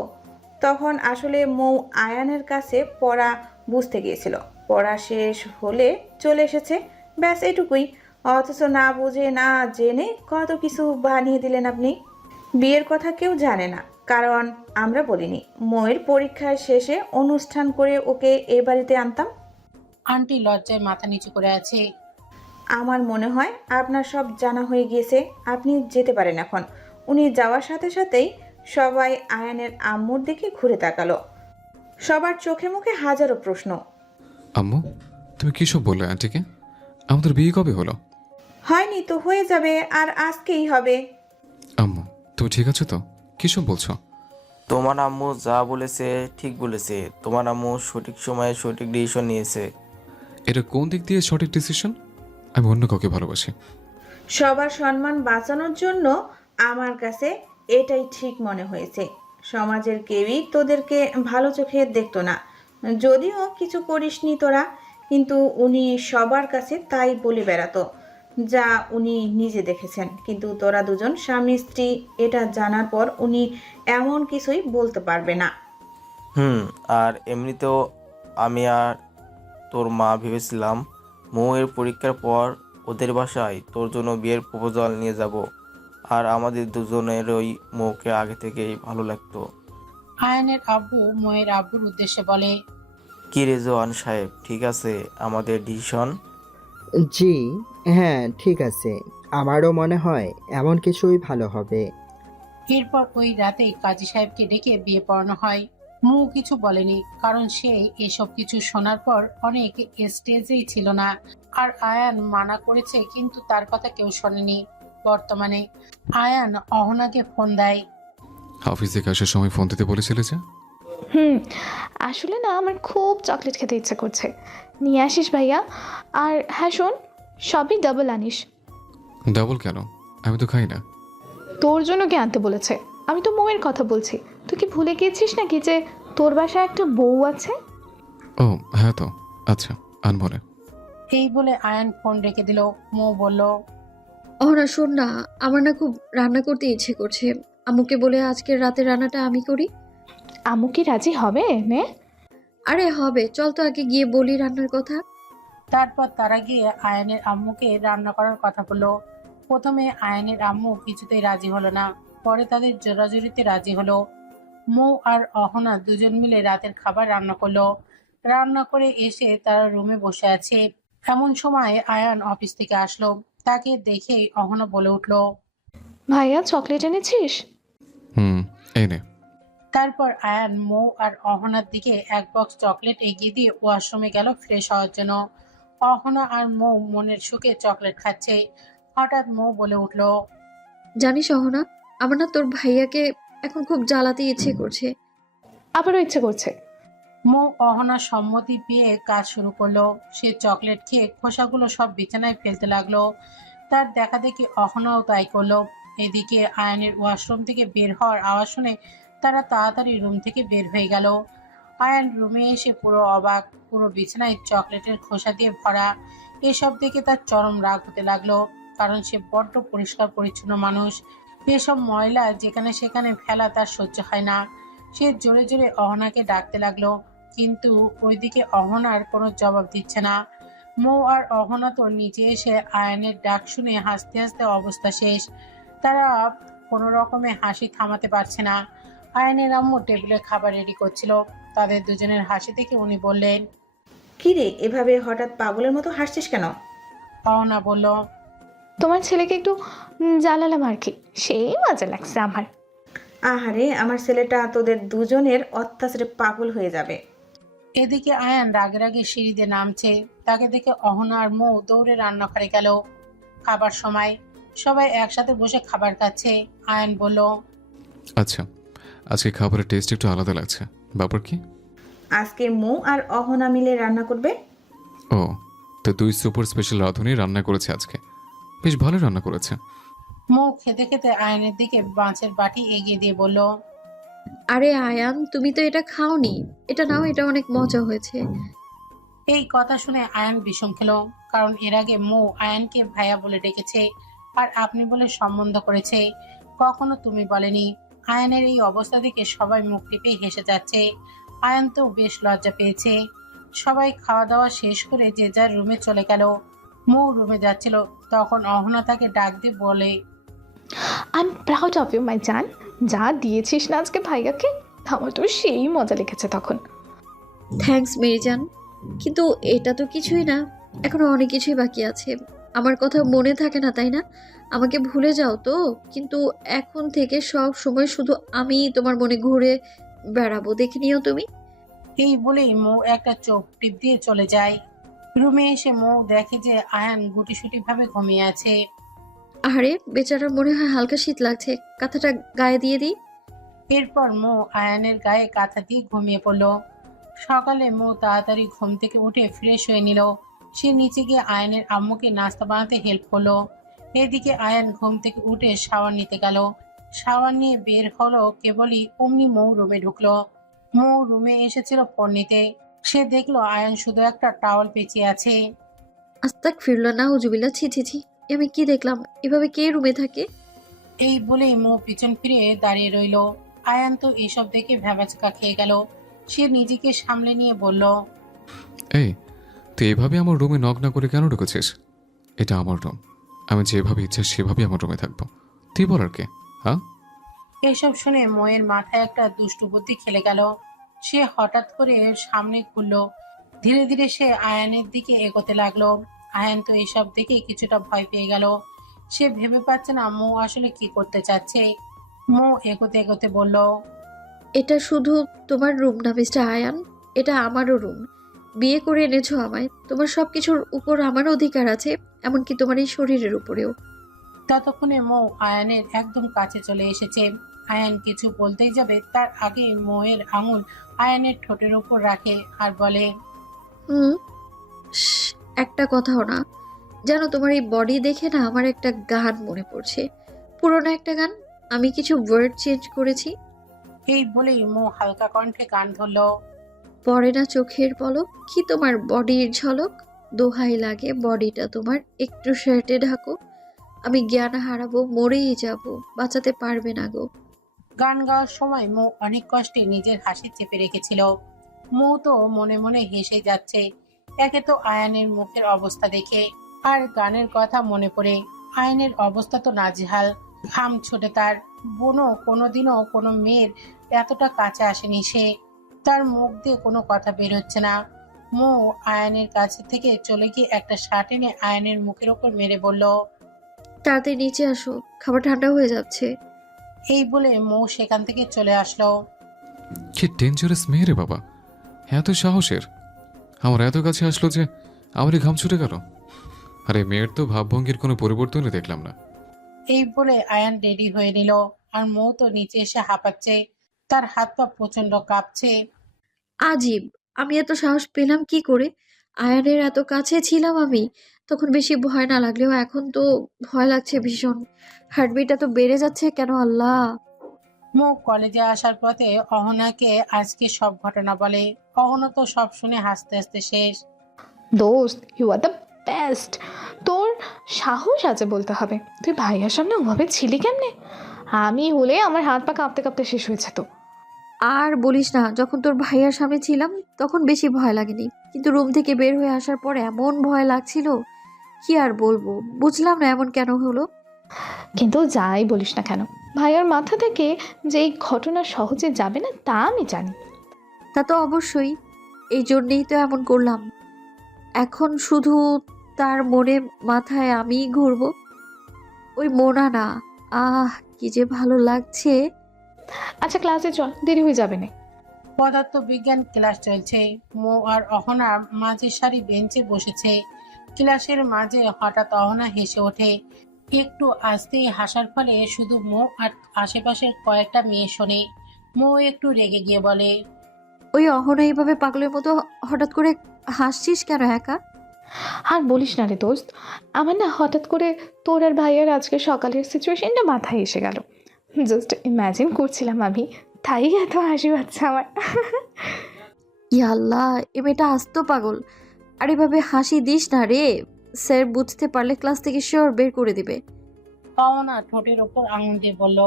তখন আসলে মৌ আয়ানের কাছে পড়া বুঝতে গিয়েছিল। পড়া শেষ হলে চলে এসেছে, ব্যাস এটুকুই। অথচ না বুঝে না জেনে কত কিছু বানিয়ে দিলেন আপনি। বিয়ের কথা কেউ জানে না, কারণ আমরা বলিনি। মৌয়ের পরীক্ষার শেষে অনুষ্ঠান করে ওকে এ বাড়িতে আনতাম। আন্টি লজ্জায় মাথা নিচু করে আছে। আমার মনে হয় আপনার সব জানা হয়ে গিয়েছে, আপনি যেতে পারেন এখন। উনি যাওয়ার সাথে সাথেই সবাই আয়ানের আম্মুর দিকে ঘুরে তাকালো। সবার চোখে মুখে হাজারো প্রশ্ন। আম্মু, তুমি কী সব বললে আন্টিকে? আমাদের বিয়ে কবে হলো? হয়নি তো, হয়ে যাবে, আর আজকেই হবে। আম্মু, তুমি ঠিক আছো তো? কী সব বলছো? তোমার আম্মু যা বলেছে ঠিক বলেছে। তোমার আম্মু সঠিক সময়ে সঠিক ডিসিশন নিয়েছে। এটা কোন দিক দিয়ে সঠিক ডিসিশন? আমি অন্য কাউকে ভালোবাসি। সবার সম্মান বাঁচানোর জন্য আমার কাছে এটাই ঠিক মনে হয়েছে। সমাজের কেউই তোদেরকে ভালো চোখে দেখতো না, যদিও কিছু করিসনি তোরা, কিন্তু উনি সবার কাছে তাই বলে বেড়াতো যা উনি নিজে দেখেছেন। কিন্তু তোরা দুজন স্বামী স্ত্রী, এটা জানার পর উনি এমন কিছুই বলতে পারবে না। আর এমনিতেও আমি আর তোর মা ভেবেছিলাম মৌয়ের পরীক্ষার পর ওদের বাসায় তোর জন্য বিয়ের প্রপোজাল নিয়ে যাব। আর আমাদের দুজনেরই মৌকে আগে থেকেই ভালো লাগতো। আয়ানের আব্বু মোয়ের আব্বুর উদ্দেশ্যে বলে, কি রেজওয়ান সাহেব, ঠিক আছে আমাদের ডিসিশন? জি হ্যাঁ ঠিক আছে, আমারও মনে হয় এমন কিছুই ভালো হবে। এরপর ওই রাতে কাজী সাহেবকে ডেকে বিয়ে পড়ানো হয়। মু কিছু বলেনি, কারণ সে এসব কিছু শোনার পর অনেক স্টেজেই ছিল না। আর আয়ান মানা করেছে, কিন্তু তার কথা কেউ শোনেনি। বর্তমানে আয়ান অহনাকে ফোন দেয়। হাফিজ থেকে আসার সময় ফোন দিতে বলেছিলে যে? আসলে না আমার খুব চকলেট খেতে ইচ্ছে করছে, নিয়ে আসিস ভাইয়া। আর হ্যাঁ শোন, সবই ডাবল আনিস। ডাবল কেন? আমি তো খাই না। তোর জন্য কে আনতে বলেছে? আমি তো মৌয়ের কথা বলছি। তুই কি ভুলে গিয়েছিস নাকি যে তোর বাসায় একটা বউ আছে? ও হ্যাঁ তো, আচ্ছা আনবো না। এই বলে আয়ান ফোন রেখে দিল। মৌ বলল, অহনা শোন না, আমার না খুব রান্না করতে ইচ্ছে করছে। আম্মুকে বলে আজকের রাতে রান্নাটা আমি করি। আম্মু কি রাজি হবে নে? আরে হবে, চল তো আগে গিয়ে বলি রান্নার কথা। তারপর তারা গিয়ে আয়ানের আম্মুকে রান্না করার কথা বললো। প্রথমে আয়ানের আম্মু কিছুতেই রাজি হলো না, পরে তাদের জোরাজুরিতে রাজি হলো। মৌ আর অহনা দুজন মিলে রাতের খাবার রান্না করলো। রান্না করে এসে তারা রুমে বসে আছে। এমন সময় আয়ান অফিস থেকে আসলো। তাকে দেখেই অহনা বলে উঠলো, ভাইয়া চকলেট এনেছিস? এই নে। তারপর আয়ান মৌ আর অহনার দিকে এক বক্স চকলেট এগিয়ে দিয়ে ওয়াশরুমে গেল ফ্রেশ হওয়ার জন্য। অহনা আর মৌ মনের সুখে চকলেট খাচ্ছে। হঠাৎ মৌ বলে উঠল, জানিস অহনা, আমার না তোর ভাইয়াকে এখন খুব জ্বালাতে ইচ্ছে করছে। আবারও ইচ্ছে করছে? মৌ অহনার সম্মতি পেয়ে কাজ শুরু করলো। সে চকলেট খেয়ে খোসাগুলো সব বিছানায় ফেলতে লাগলো। তার দেখা দেখি অহনাও তাই করলো। এদিকে আয়ানের ওয়াশরুম থেকে বের হওয়ার আওয়াজ শুনে তারা তাড়াতাড়ি রুম থেকে বের হয়ে গেল। আয়ান রুমে এসে পুরো অবাক, পুরো বিছানায় চকলেটের খোসা দিয়ে ভরা। এসব দেখে তার চরম রাগ হতে লাগলো, কারণ সে বড্ড পরিষ্কার পরিচ্ছন্ন মানুষ। এসব ময়লা যেখানে সেখানে ফেলা তার সহ্য হয় না। সে জোরে জোরে অহনাকে ডাকতে লাগলো, কিন্তু ওইদিকে অহনার কোনো জবাব দিচ্ছে না। মৌ আর অহনা তো নিচে এসে আয়ানের ডাক শুনে হাসতে হাসতে অবস্থা শেষ। তারা কোনো রকমে হাসি থামাতে পারছে না। আয়ানের আম্মু টেবিলে খাবার রেডি করছিল। তাদের দুজনের হাসি দেখে উনি বললেন, কি রে, এভাবে হঠাৎ পাগলের মতো হাসছিস কেন? অহনা বলল, তোমার ছেলেকে একটু জ্বালালাম আর কি, সেই মজা লাগছে আমার। আহারে, আমার ছেলেটা তোদের দুজনের অত্যাচারে পাগল হয়ে যাবে। এদিকে আয়ান রাগে রাগে সিঁড়ি দিয়ে নামছে। তাকে দেখে অহনা আর মৌ দৌড়ে রান্নাঘরে গেল। খাবার সময় সবাই একসাথে বসে খাবার খাচ্ছে। আয়ান বলল, আচ্ছা, আজকে খাবারের টেস্ট একটু আলাদা লাগছে। ব্যাপার কি? আজকে মৌ আর অহনা মিলে রান্না করবে। ও, তো দুই সুপার স্পেশাল রাঁধুনি রান্না করেছে আজকে। বেশ ভালো রান্না করেছে। মৌ খেতে খেতে আয়ানের দিকে মাছের বাটি এগিয়ে দিয়ে বলল, আরে আয়ান, তুমি তো এটা খাওনি, এটা নাও, এটা অনেক মজা হয়েছে। এই কথা শুনে আয়ান বিষম খেল, কারণ এর আগে মৌ আয়ানকে ভাইয়া বলে ডেকেছে আর আপনি বলে সম্বন্ধ করেছে, কখনো তুমি বলেনি। আয়ানের এই অবস্থা দেখে সবাই মুখ টিপে হেসে যাচ্ছে। আয়ান তো বেশ লজ্জা পেয়েছে। সবাই খাওয়া দাওয়া শেষ করে যে যার রুমে চলে গেল। মৌ রুমে যাচ্ছিল, তখন অহনা তাকে ডাক দিয়ে বলে, I am proud of you my জান। যা দিয়েছিস না আজকে ভাইয়াকে, আমার তো সেই মজা লেগেছে তখন। থ্যাঙ্কস মেরিজান, কিন্তু এটা তো কিছুই না, এখনো অনেক কিছুই বাকি আছে। আমার কথা মনে থাকে না তাই না? আমাকে ভুলে যাও তো, কিন্তু এখন থেকে সব সময় শুধু আমি তোমার মনে ঘুরে বেড়াবো, দেখে নিও তুমি। এই বলেই মৌ একটা চোখ টিপ দিয়ে চলে যায়। রুমে এসে মৌ দেখে যে আয়ান গুটিসুটি ভাবে ঘুমিয়ে আছে। আরে বেচারার মনে হয় হালকা শীত লাগছে, কাঁথাটা গায়ে দিয়ে দিই। এরপর মৌ আয়ানের গায়ে কাঁথা দিয়ে ঘুমিয়ে পড়ল। সকালে মৌ তাড়াতাড়ি ঘুম থেকে উঠে ফ্রেশ হয়ে নিল। সে নিচে গিয়ে আয়ানের আম্মুকে নাস্তা বানাতে হেল্প করলো। এদিকে আয়ান ঘুম থেকে উঠে শাওয়ার নিতে গেল। শাওয়ার নিয়ে বের হলো কেবলই অমনি মৌ রুমে ঢুকলো। মৌ রুমে এসেছিল ফোন নিতে। সে দেখলো আয়ান শুধু একটা টাওয়াল পেঁচিয়ে আছে। আস্তাক ফিরল না, হুজুবিল্লা, ছি ছি ছি, এ আমি কি দেখলাম? এভাবে কে রুমে থাকে? এই বলেই মৌ পিছন ফিরে দাঁড়িয়ে রইল। আয়ান তো এসব দেখে ভ্যাবাচকা খেয়ে গেল। সে নিজেকে সামলে নিয়ে বলল, এই, তুই এভাবে আমার রুমে নক না করে কেন ঢুকেছিস? এটা আমার রুম, আমি যেভাবে ইচ্ছা সেভাবেই আমার রুমে থাকবো। তুই বলার কে? হ্যাঁ? এসব শুনে ময়ের মাথায় একটা দুষ্টু বুদ্ধি খেলে গেল। সে হঠাৎ করে সামনে ঘুরল। ধীরে ধীরে সে আয়ানের দিকে এগোতে লাগলো। আয়ান তো এসব দেখে কিছুটা ভয় পেয়ে গেল। সে ভেবে পাচ্ছে না মৌ আসলে কি করতে চাচ্ছে। মৌ এগোতে এগোতে বলল, এটা শুধু তোমার রুম না মিস্টার আয়ান, এটা আমারও রুম। বিয়ে করে এনেছো আমায়, তোমার সব কিছুর উপর আমার অধিকার আছে, এমনকি তোমার এই শরীরের উপরেও। ততক্ষণে মৌ আয়ানের একদম কাছে চলে এসেছে। আয়ান কিছু বলতেই যাবে তার আগে মৌয়ের আঙুল আয়ানের ঠোঁটের উপর রাখে আর বলে, হুম, শ্, একটা কথাও না। জানো, তোমার এই বডি দেখে না আমার একটা গান মনে পড়ছে, পুরোনো একটা গান। আমি কিছু ওয়ার্ড চেঞ্জ করেছি। এই বলেই মৌ হালকা কণ্ঠে গান ধরল। পড়ে না চোখের পলক, কি তোমার বডির ঝলক, দোহাই লাগে বডিটা তোমার একটু শার্টে ঢাকো, আমি জ্ঞান হারাবো, মরেই যাব, বাঁচাতে পারবে না গো। গান গাওয়ার সময় মৌ অনেক কষ্টে নিজের হাসি চেপে রেখেছিল। মৌ তো মনে মনে হেসে যাচ্ছে, একে তো আয়ানের মুখের অবস্থা দেখে, আর গানের কথা মনে পড়ে। আয়ানের অবস্থা তো নাজেহাল, ঘাম ছোটে তার। বোনও কোনোদিনও কোনো মেয়ের এতটা কাছে আসেনি সে। তার মুখ দিয়ে কোনো কথা বের হচ্ছে না। মৌ আয়ানের কাছে থেকে চলে গিয়ে একটা শার্ট এনে আয়ানের মুখের ওপর মেরে বলল, তাড়াতাড়ি নিচে আসো, খাবার ঠান্ডা হয়ে যাচ্ছে। এই বলে মৌ সেখান থেকে চলে আসলো। কি ডেঞ্জারাস মেয়ে রে বাবা, এত সাহসের! আমার এত কাছে আসলো যে আমারই ঘাম ছুটে গেল। আরে মেয়ের তো ভাবভঙ্গির কোনো পরিবর্তনই দেখলাম না। এই বলে আয়ান রেডি হয়ে নিল। আর মৌ তো নিচে এসে হাঁপাচ্ছে, তার হাত পা প্রচন্ড কাঁপছে। আজীব, আমি এত সাহস পেলাম কি করে? আয়ানের এত কাছে ছিলাম আমি, তখন বেশি ভয় না লাগলেও এখন তো ভয় লাগছে ভীষণ। হার্টবিট এত বেড়ে যাচ্ছে কেন আল্লাহ! মৌ কলেজে আসার পথে অহনাকে আজকে সব ঘটনা বলে। অহনা তো সব শুনে হাসতে হাসতে শেষ। দোস্ত, ইউ আর দ্য বেস্ট। তোর সাহস আছে বলতে হবে। তুই ভাইয়ার সামনে ওভাবে ছিলি কেমনে? আমি হলে আমার হাত পা কাঁপতে কাঁপতে শেষ হয়েছে তো। আর বলিস না, যখন তোর ভাইয়ার সামনে ছিলাম তখন বেশি ভয় লাগেনি, কিন্তু রুম থেকে বের হয়ে আসার পর এমন ভয় লাগছিল, কি আর বলবো। বুঝলাম না এমন কেন হলো। কিন্তু যাই বলিস না কেন, ভাইয়ার মাথা থেকে যে এই ঘটনা সহজে যাবে না তা আমি জানি। তা তো অবশ্যই, এই জন্যেই তো এমন করলাম। এখন শুধু তার মনে মাথায় আমি ঘুরবো, ওই মোনা না। আহ, কি যে ভালো লাগছে। আচ্ছা ক্লাসে চল, দেরি হয়ে যাবে না। পদার্থ বিজ্ঞান ক্লাস চলছে। মৌ আর অহনা মাঝে সারি বেঞ্চে বসেছে। ক্লাসের মাঝে হঠাৎ অহনা হেসে ওঠে। একটু আস্তেই হাসার ফলে শুধু মৌ আর আশেপাশের কয়েকটা মেয়ে শোনে। মৌ একটু রেগে গিয়ে বলে, ওই অহনা এইভাবে পাগলের মতো হঠাৎ করে হাসছিস কেন একা? আর বলিস না রে দোস্ত, আমার না হঠাৎ করে তোর আর ভাইয়ার আজকে সকালের সিচুয়েশনটা মাথায় এসে গেল। জাস্ট ইম্যাজিন করছিলাম আমি, তাই এত হাসি পাচ্ছে আমার। ইয়াল্লাহ, এ মেয়েটা আস্ত পাগল। আর এভাবে হাসি দিস না রে, স্যার বুঝতে পারলে ক্লাস থেকে শিওর বের করে দিবে। অহনা ঠোঁটের ওপর আঙুল দিয়ে বলল।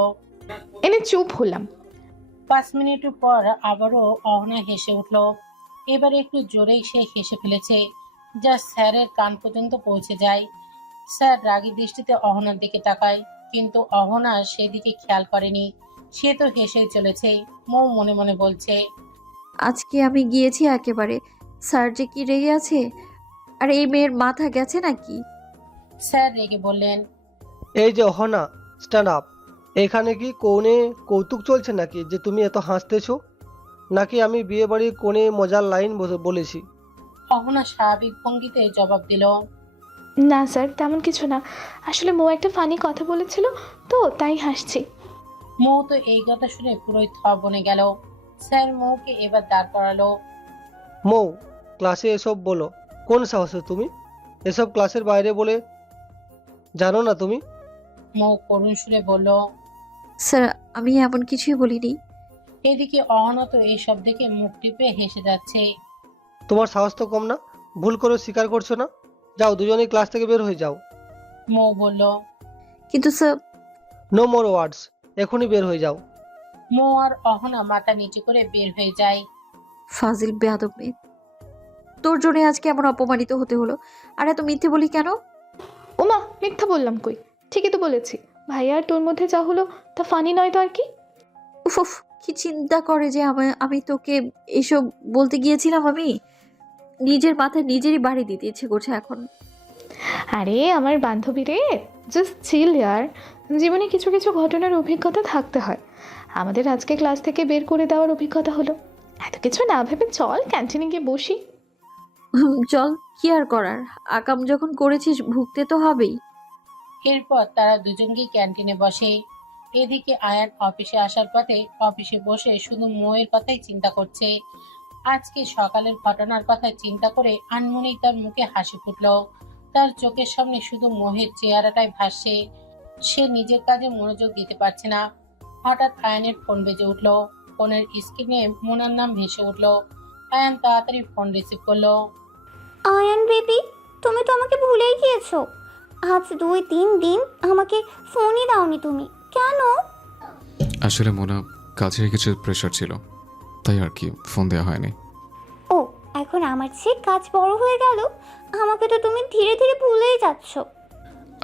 এনে চুপ হলাম। 5 মিনিট পর আবারও অহনা হেসে উঠল। এবার একটু জোরেই সে হেসে ফেলেছে, যা স্যারের কান পর্যন্ত পৌঁছে যায়। স্যার রাগী দৃষ্টিতে অহনার দিকে তাকায়, কিন্তু অহনা সেদিকে খেয়াল করেনি। সে তো হেসেই চলেছে। মৌ মনে মনে বলছে, আজকে আমি গিয়েছি একেবারে, স্যার যে কি রেগে আছে। আর এই মেয়ের মাথা গেছে নাকি? স্যার রেগে বললেন, এই যে অহনা, স্ট্যান্ড আপ। এখানে কি কোণে কৌতুক চলছে নাকি যে তুমি এত হাসতেছো? নাকি আমি বিয়ে বাড়ির কোণে মজার লাইন বলেছি? অহনা স্বাভাবিক ভঙ্গিতে জবাব দিল, না স্যার, তেমন কিছু না। আসলে মৌ একটা ফানি কথা বলেছিল তো, তাই হাসছি। মৌ তো এই কথা শুনে পুরোই থ বনে গেল। স্যার মৌকে এবার দাঁড় করালো। মৌ, ক্লাসে এসব বলো কোন সাহসে তুমি? এসব ক্লাসের বাইরে বলে জানো না তুমি? মৌ করুণ সুরে বলল। স্যার, আমি এমন কিছুই বলিনি। এদিকে অহনা তো এইসব দেখে মুখ টিপে হেসে যাচ্ছে। তোমার সাহস তো কম না, ভুল করে স্বীকার করছো না? যাও, দুজনেই ক্লাস থেকে বের হয়ে যাও। মৌ বলল। কিন্তু স্যার, নো মোর ওয়ার্ডস, এখনই বের হয়ে যাও। মৌ আর অহনা মাথা নিচু করে বের হয়ে যায়। ফাজিল বেয়াদব মেয়ে, তোর জন্য আজকে এমন অপমানিত হতে হলো। আর এত মিথ্যে বলি কেন? ওমা, মিথ্যা বললাম কই? ঠিকই তো বলেছি। ভাইয়া আর তোর মধ্যে যা হলো তা ফানি নয় তো আর কি? উফ উফ, কি চিন্তা করে যে আমি তোকে এসব বলতে গিয়েছিলাম। আমি নিজের মাথায় নিজেরই বাড়ি দিতে ইচ্ছে করছে এখন। আরে আমার বান্ধবী রে, জাস্ট চিল ইয়ার। জীবনে কিছু কিছু ঘটনার অভিজ্ঞতা থাকতে হয়। আমাদের আজকে ক্লাস থেকে বের করে দেওয়ার অভিজ্ঞতা হলো। এত কিছু না ভেবে চল ক্যান্টিনে গিয়ে বসি। চল, কি আর করার, আকাম যখন করেছিস ভুগতে তো হবেই। এরপর তারা দুজনকে ক্যান্টিনে বসে। এদিকে আয়ান অফিসে আসার পথে অফিসে বসে শুধু মৌয়ের কথাই চিন্তা করছে। আজকে সকালের ঘটনার কথা চিন্তা করে আনমনেই তার মুখে হাসি ফুটল। তার চোখের সামনে শুধু মোহের চেহারাটাই ভাসছে। সে নিজের কাজে মনোযোগ দিতে পারছে না। হঠাৎ আয়ানের ফোন বেজে উঠল। ফোনের স্ক্রিনে মোনার নাম ভেসে উঠল। আয়ান তাড়াতাড়ি ফোন রিসিভ করলো। আয়ান বেবি, তুমি তো আমাকে ভুলেই গিয়েছো। আজ 2-3 দিন আমাকে ফোনই দাওনি তুমি, কেন? আসলে মোনা, কাজের কিছু প্রেশার ছিল, তাই আর কি ফোন দেওয়া হয়নি। ও, এখন আমার চেয়ে কাজ বড় হয়ে গেল। আমাকে তো তুমি ধীরে ধীরে ভুলেই যাচ্ছ।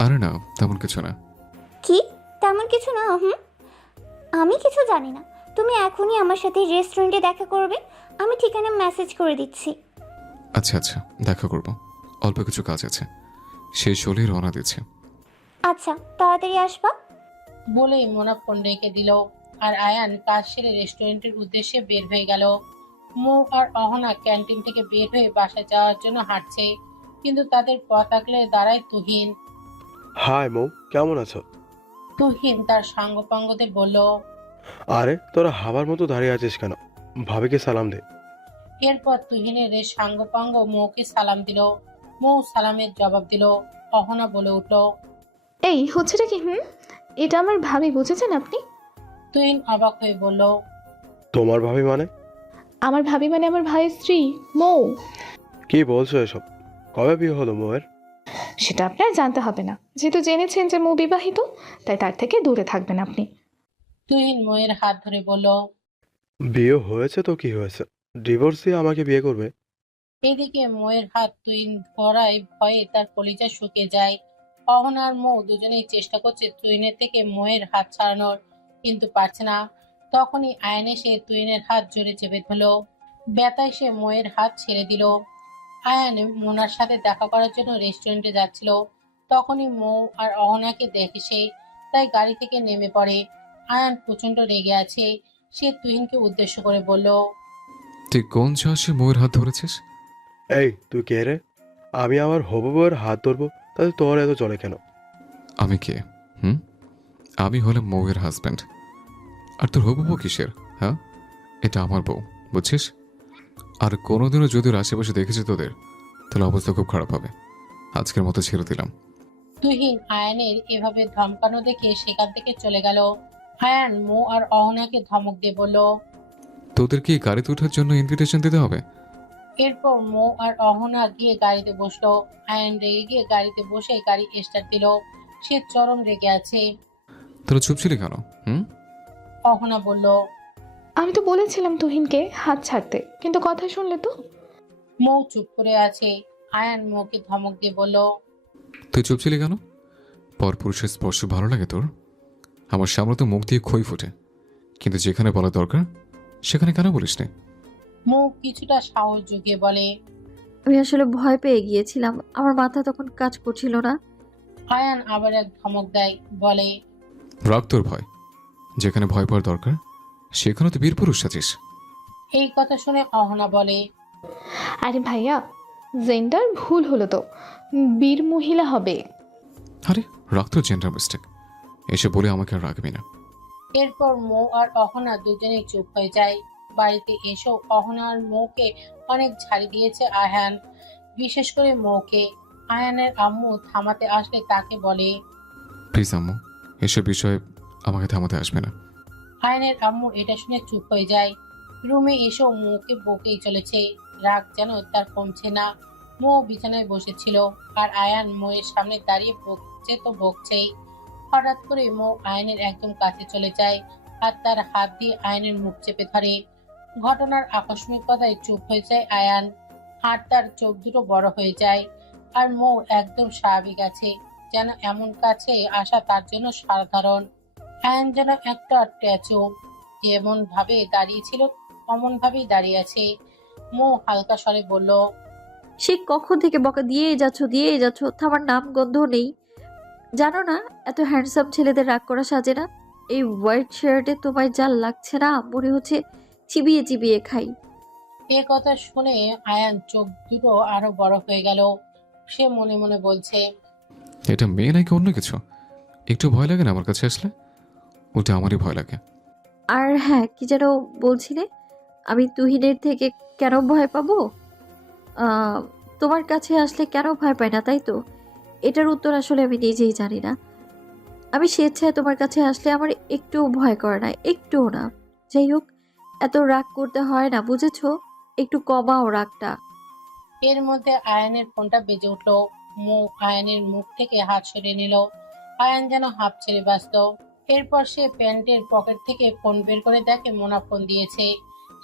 আরে না, তেমন কিছু না। কি তেমন কিছু না? আমি কিছু জানি না। তুমি এখনই আমার সাথে রেস্টুরেন্টে দেখা করবে। আমি ঠিকানা মেসেজ করে দিচ্ছি। আচ্ছা আচ্ছা, দেখা করব। অল্প কিছু কাজ আছে, শেষ হলেই রওনা দিচ্ছে। আচ্ছা, তাড়াতাড়ি আসবা। বলেই মোনা ফোন রেখে দিল। আর আয়ান কাজ সেরে রেস্টুরেন্টের উদ্দেশ্যে বের হয়ে গেল। মৌ আর অহনা ক্যান্টিন থেকে বের হয়ে বাসায় যাওয়ার জন্য হাঁটছে, কিন্তু তাদের পথ আগলে দাঁড়ায় তুহিন। হাই মৌ, কেমন আছো? তুহিন তার সাঙ্গপাঙ্গদের বলল। আরে তোরা হাবার মতো দাঁড়িয়ে আছিস কেন? ভাবিকে সালাম দে। এরপর তুহিনের সাঙ্গপাঙ্গ মৌকে সালাম দিল। মৌ সালামের জবাব দিল। অহনা বলে উঠল। এই হচ্ছেটা কি? এটা আমার ভাবি, বুঝেছেন আপনি? তুহিন অবাক হয়ে বলল। তোমার ভাবি মানে? আমার ভাবি মানে আমার ভাইয়ের স্ত্রী মৌ। কি বলছো এসব? কবে বিয়ে হলো মৌয়ের? সেটা আপনার জানতে হবে না, যেহেতু জেনেছেন যে মৌ বিবাহিত, তাই তার থেকে দূরে থাকবেন আপনি। তুহিন মৌয়ের হাত ধরে বলল। বিয়ে হয়েছে তো কি হয়েছে, ডিভোর্স দিয়ে আমাকে বিয়ে করবে? এদিকে মৌয়ের হাত তুহিন ধরায় ভয়ে তার কলিজা শুকিয়ে যায়। অহনা আর মৌ দুজনেই চেষ্টা করছে তুহিনের থেকে মৌয়ের হাত ছাড়ানোর, কিন্তু পারছে না। তখনই আয়ান এসে তুহিনের হাত জোরে চেপে ধরল। ব্যথায় সে মৌয়ের হাত ছেড়ে দিল। আয়ান মোনার সাথে দেখা করার জন্য রেস্টুরেন্টে যাচ্ছিল। তখনই মৌ আর অহনাকে দেখে সে, তাই গাড়ি থেকে নেমে পড়ে। আয়ান প্রচন্ড রেগে আছে। সে তুহিনকে উদ্দেশ্য করে বলল। তুই কোন সাহসে মৌয়ের হাত ধরেছিস? এই তুই কে রে? আমি আমার হবু বউয়ের হাত ধরবো, তাহলে তোর এত চলে কেন? আমি কে? আমি হলাম মৌয়ের হাজব্যান্ড। আর তোর হবু বউ কিসের? হ্যাঁ, এটা আমার বউ, বুঝছিস? আর কোনোদিনও যদি ওর আশেপাশে দেখেছি তোদের, তাহলে অবস্থা খুব খারাপ হবে। আজকের মতো ছেড়ে দিলাম। তুহিন আয়ানের এভাবে ধমকানো দেখে সেখান থেকে চলে গেল। আয়ান মৌ আর অহনাকে ধমক দিয়ে বলল। তোদের কি গাড়িতে ওঠার জন্য ইনভিটেশন দিতে হবে? এরপর মৌ আর অহনা গিয়ে গাড়িতে বসলো। আয়ান রেগে গিয়ে গাড়িতে বসে গাড়ি স্টার্ট দিল। সে চরম রেগে আছে। তোরা চুপ ছিলি কেন? অহনা বলল। আমি তো বলেছিলাম তুহিনকে হাত ছাড়তে, কিন্তু কথা শুনলে তো? মৌ চুপ করে আছে। আয়ান মৌকে ধমক দিয়ে বলল। তুই চুপ ছিলি কেন? পরপুরুষের স্পর্শ ভালো লাগে তোর? আমার সামনে তো মুখ দিয়ে খই ফোটে, কিন্তু যেখানে বলা দরকার সেখানে কেন বলিস না? মৌ কিছুটা সাহস জুগিয়ে বলে। আমি আসলে ভয় পেয়ে গিয়েছিলাম, আমার মাথা তখন কাজ করছিল না। আয়ান আবার এক ধমক দেয়, বলে। রাখ তোর ভয়, যেখানে ভয় পাওয়ার দরকার সেখানে তো বীর পুরুষ আছিস। এই কথা শুনে অহনা বলে। আরে ভাইয়া, জেন্ডার ভুল হলো তো, বীর মহিলা হবে। আরে রাখ তোর জেন্ডার মিস্টেক, এসে বলে আমাকে আর রাখবি না। এরপর মৌ আর অহনা দুজনেই চুপ হয়ে যায়। বাড়িতে এসেও অহনা আর মৌকে অনেক ঝাড়ি দিয়েছে আয়ান, বিশেষ করে মৌকে। আয়ানের আম্মু থামাতে আসলে তাকে বলে, প্লিজ আম্মু, এসব বিষয়ে আমাকে থামাতে আসবে না। আয়ানের আম্মু এটা শুনে চুপ হয়ে যায়। রুমে এসেও মৌকে বকেই চলেছে, রাগ যেন তার কমছে না। মৌ বিছানায় বসেছিল আর আয়ান মৌয়ের সামনে দাঁড়িয়ে বকছে তো বকছেই। হঠাৎ করে মৌ আয়নের একদম কাছে চলে যায় আর তার হাত দিয়ে আয়নের মুখ চেপে ধরে। ঘটনার আকস্মিকতায় চুপ হয়ে যায় আয়ান, আর তার চোখ দুটো বড় হয়ে যায়। আর মৌ একদম স্বাভাবিক আছে, যেন এমন কাছে আসা তার জন্য সাধারণ। আয়ান যেন একটা স্ট্যাচু, যেমন ভাবে দাঁড়িয়েছিল অমন ভাবেই দাঁড়িয়ে আছে। মৌ হালকা স্বরে বলল, সে কখন থেকে বকা দিয়েই যাচ্ছ, থামার নাম গন্ধ নেই। জানো না, এত হ্যান্ডসাম ছেলেদের রাগ করা সাজে না। এই হোয়াইট শার্টে তোমায় যা লাগছে না, মনে হচ্ছে চিবিয়ে চিবিয়ে খাই। এ কথা শুনে আয়ান চোখ দুটো আরো বড় হয়ে গেল। সে মনে মনে বলছে, এটা মেয়ে নাকি অন্য কিছু? একটু ভয় লাগে না আমার কাছে আসলে? ওটা আমারই ভয় লাগে। আর হ্যাঁ, কি যেন বলছিলে, আমি তুহিনের থেকে কেন ভয় পাবো? তোমার কাছে আসলে কেন ভয় পাই না, তাই তো? এটার উত্তর আসলে আমি নিজেই জানি না। আমি স্বেচ্ছায় তোমার কাছে আসলে আমার একটুও ভয় করে না, একটুও না। যাই হোক, এত রাগ করতে হয় না, বুঝেছো? একটু কমাও রাগটা। এর মধ্যে আয়ানের ফোনটা বেজে উঠলো। মৌ আয়ানের মুখ থেকে হাত সরিয়ে নিল। আয়ান যেন হাঁপ ছেড়ে বাঁচত। এরপর সে প্যান্টের পকেট থেকে ফোন বের করে দেখে মোনা ফোন দিয়েছে।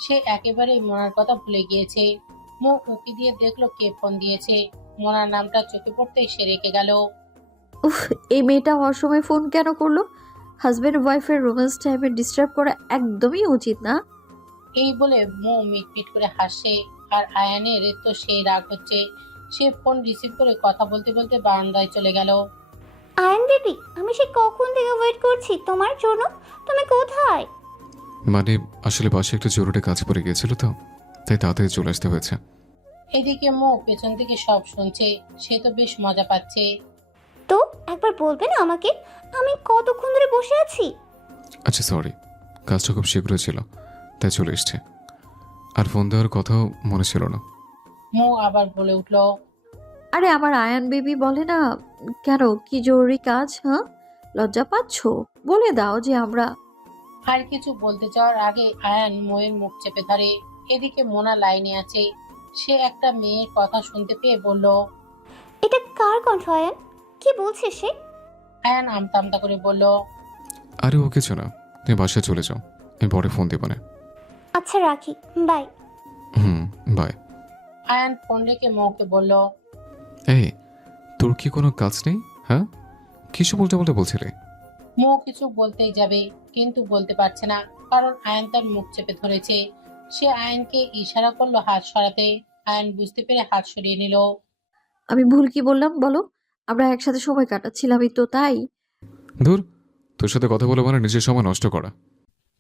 সে একেবারেই মোনার কথা ভুলে গিয়েছে। মৌ উকি দিয়ে দেখলো কে ফোন দিয়েছে। মোনার নামটা চোখে পড়তেই সে রেখে গেল। উফ, এই মেয়েটা অসময় ফোন কেন করলো? হাজব্যান্ড ওয়াইফের রোম্যান্স টাইমে ডিস্টার্ব করা একদমই উচিত না। এই বলে মৌ মিটমিট করে হাসে। আর আয়ানের তো সেই রাগ হচ্ছে। সে ফোন রিসিভ করে কথা বলতে বলতে বারান্দায় চলে গেল। আয়ন বেবি, আমি সে কখন থেকে ওয়েট করছি তোমার জন্য। তুমি কোথায়? মানে আসলে বাসায় একটা জরুরি কাজ পড়ে গিয়েছিল তো, তাই তাড়াতাড়ি চলে আসতে হয়েছে। এদিকে মৌ পেছন থেকে সব শুনছে। সে তো বেশ মজা পাচ্ছে। তো একবার বলবে না আমাকে, আমি কতক্ষণ ধরে বসে আছি? আচ্ছা সরি, কাজটা খুব শীঘ্রই ছিল, তাই চলে এসছে। আর ফোন দেওয়ার কথাও মনে ছিল না। মৌ আবার বলে উঠল, আরে আমার আয়ান বেবি, বলে না কেন, কি জরুরি কাজ? হ্যাঁ, লজ্জা পাচ্ছো? বলে দাও যে আমরা। আর কিছু বলতে যাওয়ার আগে আয়ান মৌয়ের মুখ চেপে ধরে। এদিকে মোনা লাইনে আছে। সে একটা মেয়ের কথা শুনতে পেয়ে বলল, এটা কার কণ্ঠ আয়ান? কি বলছে সে? আয়ান আমতা আমতা করে বলল, আরে ও কিছু না, তুমি বাসায় চলে যাও, আমি পরে ফোন দেবো না। আচ্ছা রাখি, বাই। বাই। আয়ান ফোন রেখে মৌকে বলল, এই, তোর কি কোনো কাজ নেই? হ্যাঁ, কিছু বলতে বলতে বলছিলে। মৌ কিছু বলতেই যাবে, কিন্তু বলতে পারছে না, কারণ আয়ান তার মুখ চেপে ধরেছে। সে আয়ানকে ইশারা করলো হাত সরাতে। আয়ান বুঝতে পেরে হাত সরিয়ে নিল। আমি ভুল কি বললাম বলো? আমরা একসাথে সময় কাটাচ্ছিলামই তো, তাই। ধুর, তোর সাথে কথা বলে মানে নিজের সময় নষ্ট করা।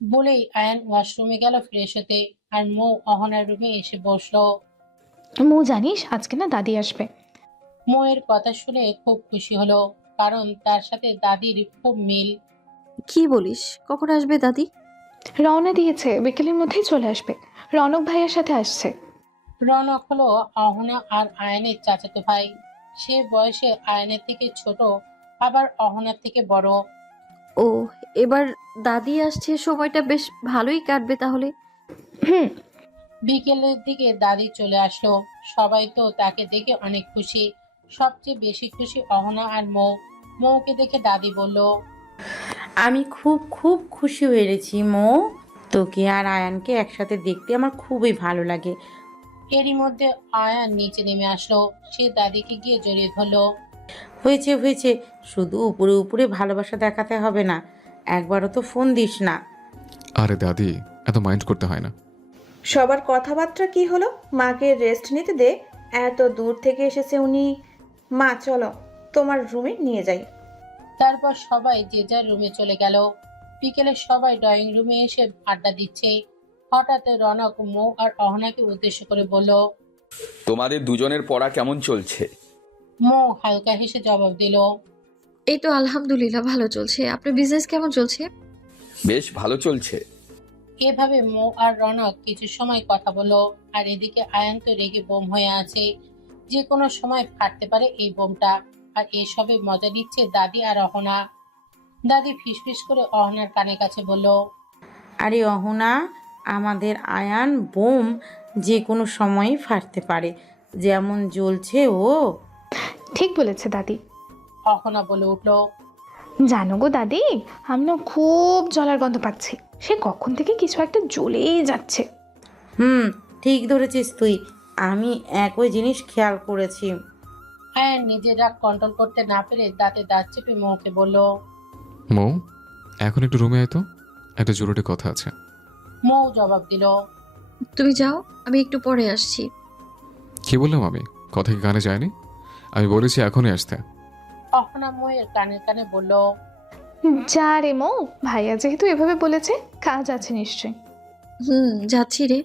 বলেই আয়ান ওয়াশরুমে গেল ফ্রেশ হতে। আর মৌ অহনার রুমে এসে বসলো। মৌ, জানিস আজকে না দাদি আসবে। মৌয়ের কথা শুনে খুব খুশি হলো, কারণ তার সাথে দাদির খুব মিল। কি বলিস? কখন আসবে দাদি? রওনা দিয়েছে, বিকেলের মধ্যেই চলে আসবে। রনক ভাইয়ের সাথে আসছে। রনক হলো অহনা আর আয়নের চাচাতো ভাই। সে বয়সে আয়নের থেকে ছোট, আবার অহনার থেকে বড়। ও, এবার দাদি আসছে, সময়টা বেশ ভালোই কাটবে তাহলে। হুম। বিকেলের দিকে দাদি চলে আসলো। সবাই তো তাকে দেখে অনেক খুশি। সবচেয়ে বেশি খুশি অহনা আর মৌ। মৌকে দেখে দাদি বলল, আমি খুব খুব খুশি হয়েছি মৌ। তোকে আর আয়ানকে একসাথে দেখতে আমার খুবই ভালো লাগে। এরই মধ্যে আয়ান নিচে নেমে আসলো। সে দাদিকে গিয়ে জড়িয়ে ধরলো। হয়েছে হয়েছে, শুধু উপরে উপরে ভালোবাসা দেখাতে হবে না, একবারও তো ফোন দিস না। আরে দাদি, এত মাইন্ড করতে হয় না। সবার কথাবার্তা কি হলো? মাকে রেস্ট নিতে দে, এত দূর থেকে এসেছে উনি। মা চলো তোমার রুমে নিয়ে যাই। তারপর সবাই যে যার রুমে চলে গেল। বিকেলে সবাই ড্রয়িং রুমে এসে আড্ডা দিচ্ছে। হঠাৎ রনক মৌ আর অহনাকে উদ্দেশ্য করে বলল, তোমাদের দুজনের পড়া কেমন চলছে? মৌ হালকা হেসে জবাব দিল, এই তো আলহামদুলিল্লাহ ভালো চলছে। আপনার বিজনেস কেমন চলছে? বেশ ভালো চলছে। এভাবে মৌ আর রনক কিছু সময় কথা বলল। আর এদিকে আয়ান তো রেগে বোম হয়ে আছে, যে কোনো সময় ফাটতে পারে এই বোমটা। আর এসবে মজা নিচ্ছে দাদি আর অহনা। দাদি ফিসফিস করে অহনার কানের কাছে বলল, আরে অহনা, আমাদের আয়ান বোম যে কোনো সময়ই ফাটতে পারে, যেমন জ্বলছে ও। ঠিক বলেছে দাদি। অহনা বলে উঠল, জানো গো দাদি, আমি না খুব জলার গন্ধ পাচ্ছি। সে কখন থেকে কিছু একটা জ্বলেই যাচ্ছে। ঠিক ধরেছিস তুই, আমি একই জিনিস খেয়াল করেছি। আয়ান নিজের রাগ কন্ট্রোল করতে না পেরে দাঁতে দাঁত চেপে মৌকে বলল। মৌ, এখন একটু রুমে আয় তো, একটা জরুরি কথা আছে। মৌ জবাব দিল, তুমি যাও, আমি একটু পরে আসছি। কি বললাম আমি? কথা কি কানে যায়নি? আমি বলেছি এখনই আসতে। অহনা মৌয়ের কানে কানে বলল, যা রে মৌ, ভাইয়া যেহেতু এভাবে বলেছে, কাজ আছে নিশ্চয়। যাচ্ছি রে।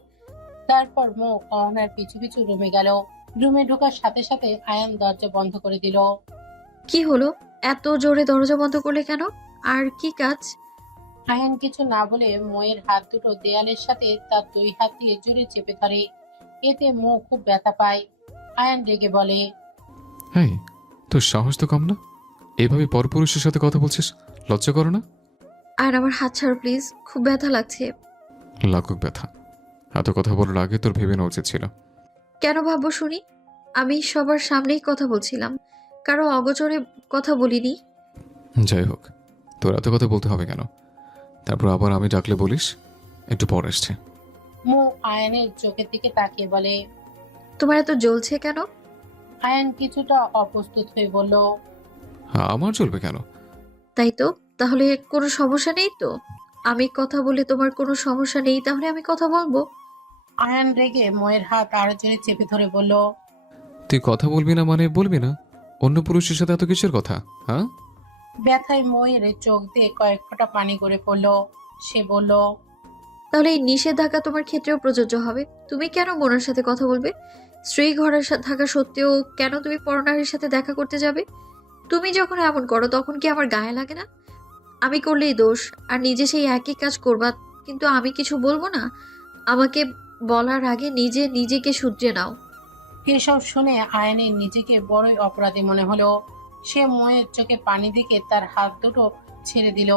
তারপর মৌ অহনার পিছু পিছু রুমে গেল। রুমে ঢোকার সাথে সাথে আয়ান দরজা বন্ধ করে দিল। কি হলো, এত জোরে দরজা বন্ধ করলে কেন? আর কি কাজ? আয়ান কিছু না বলে মৌয়ের হাত দুটো দেয়ালের সাথে তার দুই হাত দিয়ে জোরে চেপে ধরে। এতে মৌ খুব ব্যথা পায়। আয়ান রেগে বলে, হ্যাঁ, তোর সাহস তো কম না? এভাবে পরপুরুষের সাথে কথা বলছিস, লজ্জা করো না? আর আমার হাত ছাড়ো প্লিজ, খুব ব্যথা লাগছে। লাগুক ব্যথা, এত কথা বলার আগে তোর ভেবে নেওয়া উচিত ছিল। কেন ভাববো শুনি? আমি সবার সামনেই কথা বলছিলাম, কারো অগোচরে কথা বলিনি। যাই হোক, তোর এত কথা বলতে হবে কেন? তারপর আবার আমি ডাকলে বলিস একটু পর আসছে। মৌ আয়ানের চোখের দিকে তাকিয়ে বলে। তোমার এত জ্বলছে কেন? আয়ান কিছুটা অপ্রস্তুত হয়ে বলল, আমার চলবে কেন? তাই তো, তাহলে কোনো সমস্যা নেই তো? আমি কথা বলে তোমার কোনো সমস্যা নেই, তাহলে আমি কথা বলবো। আয়ান রেগে ময়ের হাত আরো জোরে চেপে ধরে বলল, তুই কথা বলবি না মানে বলবি না? অন্য পুরুষের সাথে এত কিসের কথা? হ্যাঁ? ব্যথায় ময়ের চোখ দিয়ে কয়েক ফোঁটা পানি গড়ে পড়লো। সে বলল, তাহলে এই নিষেধাজ্ঞা তোমার ক্ষেত্রেও প্রযোজ্য হবে। তুমি কেন বোনের সাথে কথা বলবে? স্ত্রী ঘরে থাকা সত্ত্বেও কেন তুমি পরনারীর সাথে দেখা করতে যাবে? তুমি যখন এমন করো তখন কি আমার গায়ে লাগে না? আমি করলেই দোষ, আর নিজে সেই একই কাজ করবা, কিন্তু আমি কিছু বলবো না? আমাকে বলার আগে নিজে নিজেকে শুধরে নাও। এসব শুনে আয়ানের নিজেকে বড়ই অপরাধী মনে হলো। সে ময়ের চোখে পানি দিকে তার হাত দুটো ছেড়ে দিল,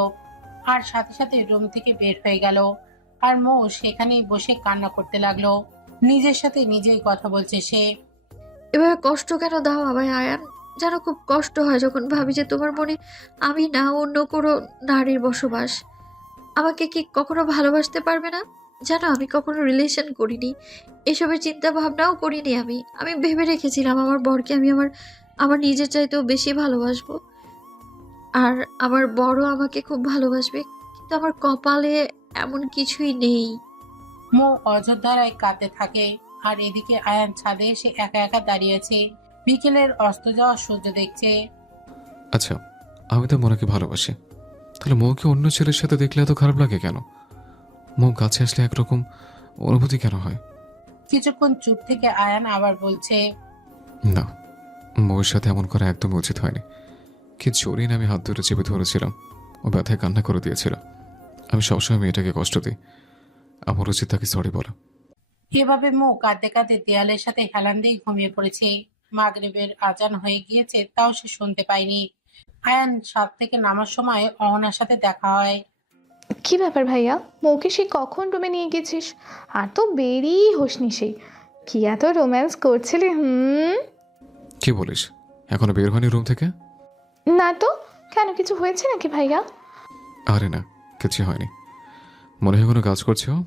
আর সাথে সাথে রুম থেকে বের হয়ে গেল। আর মৌ সেখানেই বসে কান্না করতে লাগলো। নিজের সাথে নিজেই কথা বলছে সে। এভাবে কষ্ট কেন দাও আমায় আয়ান? যেন খুব কষ্ট হয় যখন ভাবি যে তোমার মনে আমি না অন্য কোনো নারীর বসবাস। আমাকে কি কখনো ভালোবাসতে পারবে না? জানো, আমি কখনো রিলেশন করিনি, এসবের চিন্তা ভাবনাও করিনি। আমি ভেবে রেখেছিলাম আমার বরকে আমি আমার আমার নিজের চাইতেও বেশি ভালোবাসবো, আর আমার বড় আমাকে খুব ভালোবাসবে, কিন্তু আমার কপালে এমন কিছুই নেই। মৌ অযোধ্যারায় কাঁদতে থাকে। আর এদিকে আয়ান ছাদে এসে একা একা দাঁড়িয়েছে। বিকেলের অস্ত যাওয়া সূর্য দেখছে। আচ্ছা, আমি তো মনাকে ভালোবাসি, তাহলে মৌকে অন্য ছেলের সাথে দেখলে এত খারাপ লাগে কেন? মৌ কাছে আসলে একরকম অনুভূতি কেন হয়? কিছুক্ষণ চুপ থেকে আয়ান আবার বলছে, না, মৌয়ের সাথে এমন করা একদম উচিত হয়নি। কি জোরে না আমি হাত ধরে চেপে ধরেছিলাম, ও ব্যথায় কান্না করে দিয়েছিল। আমি সবসময় মেয়েটাকে কষ্ট দিই, আমার উচিত তাকে সরি বলা। এভাবে মৌ কাঁদতে কাঁদতে দেয়ালের সাথে হেলান দিয়ে ঘুমিয়ে পড়েছে। মাগরিবের আজান হয়ে গিয়েছে, তাও সে শুনতে পায়নি। আয়ান ছাদ থেকে নামার সময় অহনার সাথে দেখা হয়। কি ব্যাপার ভাইয়া, মৌকে সে কখন রুমে নিয়ে গেছিস? আর তো বেরিয়েই হোসনি সেই। কি এত রোম্যান্স করছিলি? কি বলিস, এখনো বের হয়নি রুম থেকে? না তো, কেন কিছু হয়েছে নাকি ভাইয়া? আরে না, কিছু হয়নি। মনে হয় কোনো কাজ করছে ও।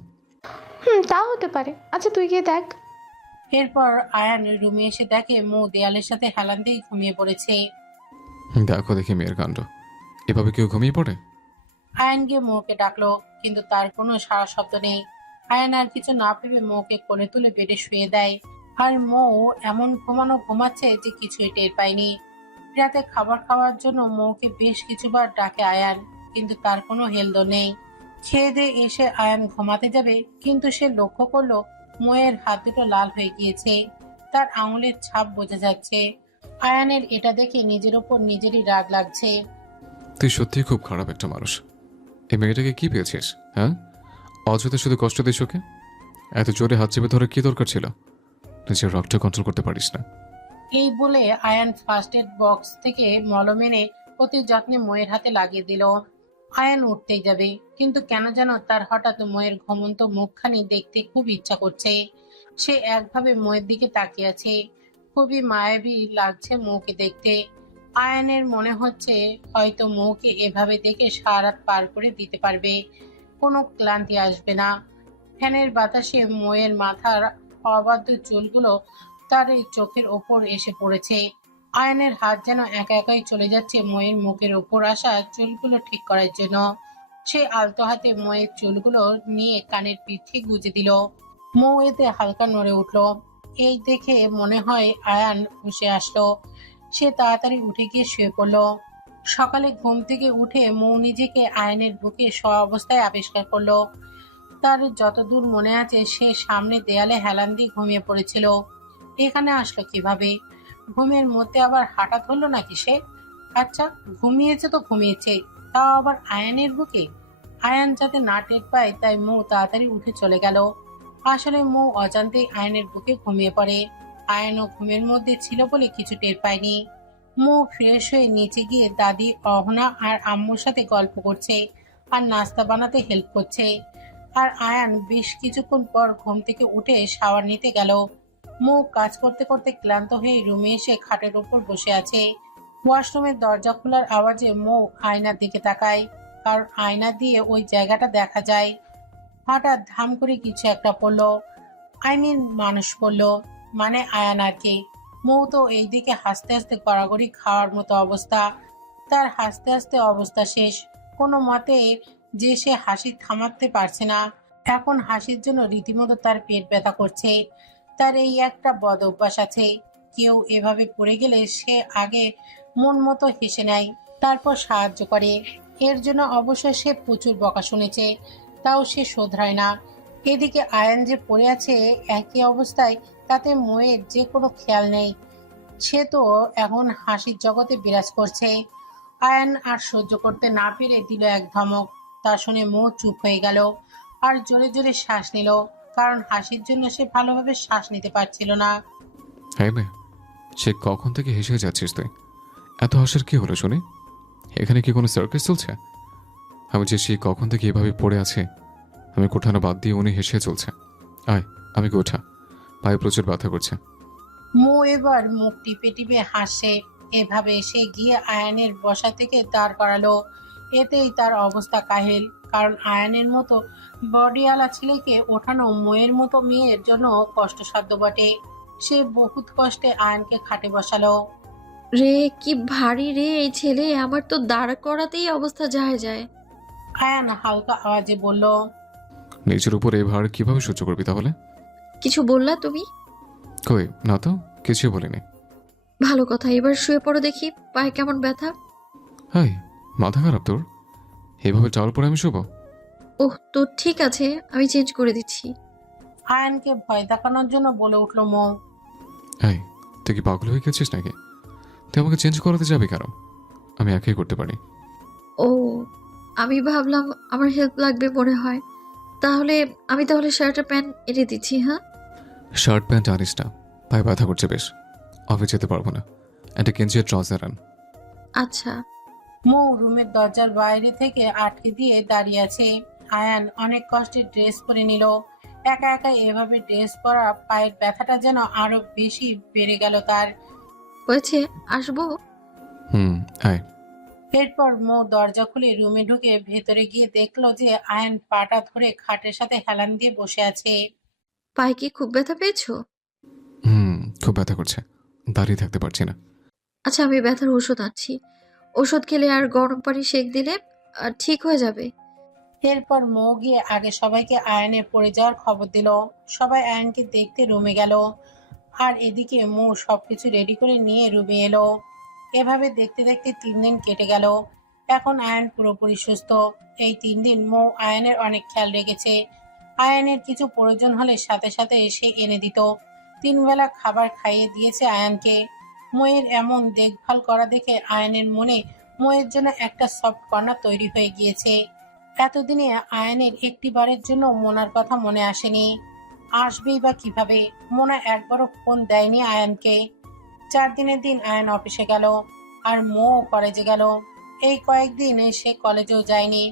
তা হতে পারে। আচ্ছা তুই গিয়ে দেখ। এরপর আয়ান রুমে এসে দেখে মৌ দেয়ালের সাথে হেলান দিয়ে ঘুমিয়ে পড়েছে। দেখো দেখি মেয়ের কাণ্ড, এভাবে কেউ ঘুমিয়ে পড়ে? আয়ান গিয়ে মৌকে ডাকলো, কিন্তু তার কোনো সাড়া শব্দ নেই। আয়ান আর কিছু না ভেবে মৌকে কোলে তুলে বেডে শুয়ে দেয়। আর মৌ এমন ঘুমাচ্ছে যে কিছুই টের পায়নি। রাতে খাবার খাওয়ার জন্য মৌকে বেশ কিছুবার ডাকে আয়ান, কিন্তু তার কোনো হেলদো নেই। খেয়ে দিয়ে এসে আয়ান ঘুমাতে যাবে, কিন্তু সে লক্ষ্য করলো মৌয়ের হাত দুটো লাল হয়ে গিয়েছে। তার আঙুলের ছাপ বোঝা যাচ্ছে। আয়ানের এটা দেখে নিজের ওপর নিজেরই রাগ লাগছে। তুই সত্যিই খুব খারাপ একটা মানুষ। এই মেয়েটাকে কি পেয়েছিস? হ্যাঁ, অযথা শুধু কষ্ট দিস ওকে। এত জোরে হাত চেপে ধরে কি দরকার ছিল? নিজের রক্তটা কন্ট্রোল করতে পারিস না। এই বলে আয়ান ফার্স্ট এড বক্স থেকে মলম এনে অতি যত্নে ময়ের হাতে লাগিয়ে দিল। আয়ান উঠতেই যাবে, কিন্তু কেন যেন তার হঠাৎ ময়ের ঘুমন্ত মুখখানি দেখতে খুব ইচ্ছা করছে। সে একভাবে ময়ের দিকে তাকিয়ে আছে। খুবই মায়াবী লাগছে মৌকে দেখতে। আয়ানের মনে হচ্ছে হয়তো মৌকে এভাবে দেখে সারা রাত পার করে দিতে পারবে, কোনো ক্লান্তি আসবে না। ফ্যানের বাতাসে ময়ের মাথার অবাধ্য চুলগুলো তার এই চোখের ওপর এসে পড়েছে। আয়নের হাত যেন একা একাই চলে যাচ্ছে ময়ের মুখের ওপর আসা চুলগুলো ঠিক করার জন্য। সে আলতো হাতে ময়ের চুলগুলো নিয়ে কানের পিঠে গুজে দিল। মৌ এতে হালকা নড়ে উঠল। এই দেখে মনে হয় আয়ান বসে আসলো। সে তাড়াতাড়ি উঠে গিয়ে শুয়ে পড়ল। সকালে ঘুম থেকে উঠে মৌ নিজেকে আয়নের বুকে শোয়া অবস্থায় আবিষ্কার করলো। তার যতদূর মনে আছে সে সামনে দেয়ালে হেলান দিয়ে ঘুমিয়ে পড়েছিল। এখানে আসলো কিভাবে? ঘুমের মধ্যে আবার হাঁটা ধরলো নাকি সে? আচ্ছা, ঘুমিয়েছে তো ঘুমিয়েছে, তাও আবার আয়ানের বুকে। আয়ান যাতে না টের পায় তাই মৌ তাড়াতাড়ি উঠে চলে গেল। আসলে মৌ অজান্তেই আয়নের বুকে ঘুমিয়ে পড়ে। আয়ানও ঘুমের মধ্যে ছিল বলে কিছু টের পায়নি। মৌ ফ্রেশ হয়ে নিচে গিয়ে দাদি অহনা আর আম্মুর সাথে গল্প করছে আর নাস্তা বানাতে হেল্প করছে। আর আয়ান বেশ কিছুক্ষণ পর ঘুম থেকে উঠে শাওয়ার নিতে গেল। মৌ কাজ করতে করতে ক্লান্ত হয়ে রুমে এসে খাটের উপর বসে আছে। ওয়াশরুমের দরজা খোলার আওয়াজে মৌ আয়নার দিকে তাকায়, কারণ আয়না দিয়ে ওই জায়গাটা দেখা যায়। হঠাৎ ধাম করে কিছু একটা পড়লো, মানুষ পড়লো, মানে আয়ান আর কি। মৌ তো এইদিকে হাসতে হাসতে গড়াগড়ি খাওয়ার মতো অবস্থা। তার হাসতে হাসতে অবস্থা শেষ। কোনো মতে যে সে হাসি থামাতে পারছে না। এখন হাসির জন্য রীতিমতো তার পেট ব্যথা করছে। তার এই একটা বদ অভ্যাস আছে, কেউ এভাবে পড়ে গেলে সে আগে মন মতো হেসে নেয়, তারপর সাহায্য করে। এর জন্য অবশ্য সে প্রচুর বকা শুনেছে, তাও সে শোধরায় না। এদিকে আয়ান যে পড়ে আছে একই অবস্থায়, তাতে ময়ের যে কোনো খেয়াল নেই। সে তো এখন হাসির জগতে বিরাজ করছে। আয়ান আর সহ্য করতে না পেরে দিল এক ধমক। তা শুনে মৌ চুপ হয়ে গেল আর জোরে জোরে শ্বাস নিল, কারণ হাসির জন্য সে ভালোভাবে শ্বাস নিতে পারছিল না। হ্যাঁ মেয়ে, সে কখন থেকে হেসে যাচ্ছিস তুই? এত হাসার কি হলো শুনি? এখানে কি কোনো সার্কাস চলছে? আমি যে সে কখন থেকে এভাবে পড়ে আছে, আমি কোঠানো বাদ দিয়ে উনি হেসে চলছে। আয়, আমি ওঠা, পায়ে প্রচুর ব্যথা করছে। মৌ এবার মুখ টিপে টিপে হাসে। এভাবে সে গিয়ে আয়ানের বসা থেকে দাঁড় করালো। এতেই তার অবস্থা কাহিল, কারণ আয়ানের মতো বডিওয়ালা ছেলেকে ওঠানো ময়ের মতো মেয়ের জন্য কষ্টসাধ্য বটে। সে বহুত কষ্টে আয়ানকে খাটে বসালো। রে কি ভারী রে এই ছেলে, আমার তো দাঁড় করাতেই অবস্থা যায় যায়। আয়ান হালকা আওয়াজে বলল, নিজের উপর এই ভার কিভাবে সহ্য করবি তাহলে? কিছু বললা তুমি? কই না তো, কিছুই বলিনি। ভালো কথা, এবার শুয়ে পড়ো দেখি, পায়ে কেমন ব্যথা। হাই, মাথা খারাপ তোর? এভাবে টাওয়াল পরে আমি শুবো? ওহ, তো ঠিক আছে, আমি চেঞ্জ করে দিচ্ছি। আয়ানকে ভয় দেখানোর জন্য বলে উঠল মৌ। হাই, তুই কি পাগল হয়ে গেছিস নাকি? তুই আমাকে চেঞ্জ করাতে যাবি কেন? আমি একাই করতে পারি। ও, আমি ভাবলাম আমার হেল্প লাগবে মনে হয়। আমি তাহলে শার্ট আর প্যান্ট এনে দিচ্ছি। হ্যাঁ, শার্ট প্যান্ট আনিস না, পায়ে ব্যথা করছে বেশ। অফিস যেতে পারবো না, একটা গেঞ্জি আর ট্রাউজার আন। আচ্ছা। মৌ রুমের দরজার বাইরে থেকে আটকে দিয়ে দাঁড়িয়ে আছে। আয়ান অনেক কষ্টে ড্রেস পরে নিল। একা একা এভাবে ড্রেস পরা পায়ের ব্যথাটা যেন আরো বেশি বেড়ে গেল তার। হয়েছে, আসবো। আয়। এরপর মৌ দরজা খুলে রুমে ঢুকে ভেতরে গিয়ে দেখলো যে আয়ান পাটা ধরে খাটের সাথে হেলান দিয়ে বসে আছে। পায়ে কি খুব ব্যথা পেয়েছো? খুব ব্যথা করছে, দাঁড়িয়ে থাকতে পারছি না। আচ্ছা, আমি ব্যথার ওষুধ আনছি। ওষুধ খেলে আর গরম পানি সেঁক দিলে ঠিক হয়ে যাবে। এরপর মৌ গিয়ে আগে সবাইকে আয়ানের পড়ে যাওয়ার খবর দিল। সবাই আয়ানকে দেখতে রুমে গেল, আর এদিকে মৌ সবকিছু রেডি করে নিয়ে রুমে এলো। এভাবে দেখতে দেখতে 3 দিন কেটে গেল। এখন আয়ান পুরোপুরি সুস্থ। এই 3 দিন মৌ আয়ানের অনেক খেয়াল রেখেছে। আয়ানের কিছু প্রয়োজন হলে সাথে সাথে এসে এনে দিত। 3 বেলা খাবার খাইয়ে দিয়েছে আয়ানকে। ময়ের এমন দেখভাল করা দেখে আয়ানের মনে ময়ের জন্য একটা সফট কর্নার তৈরি হয়ে গিয়েছে। এতদিনে আয়ানের একটিবারের জন্য মোনার কথা মনে আসেনি। আসবেই বা কিভাবে? মোনা একবারও ফোন দেয়নি আয়ানকে। 4 দিনের দিন আয়ান অফিসে গেল, আর মো কলেজে গেল। এই কয়েকদিন সে কলেজেও যায়নি।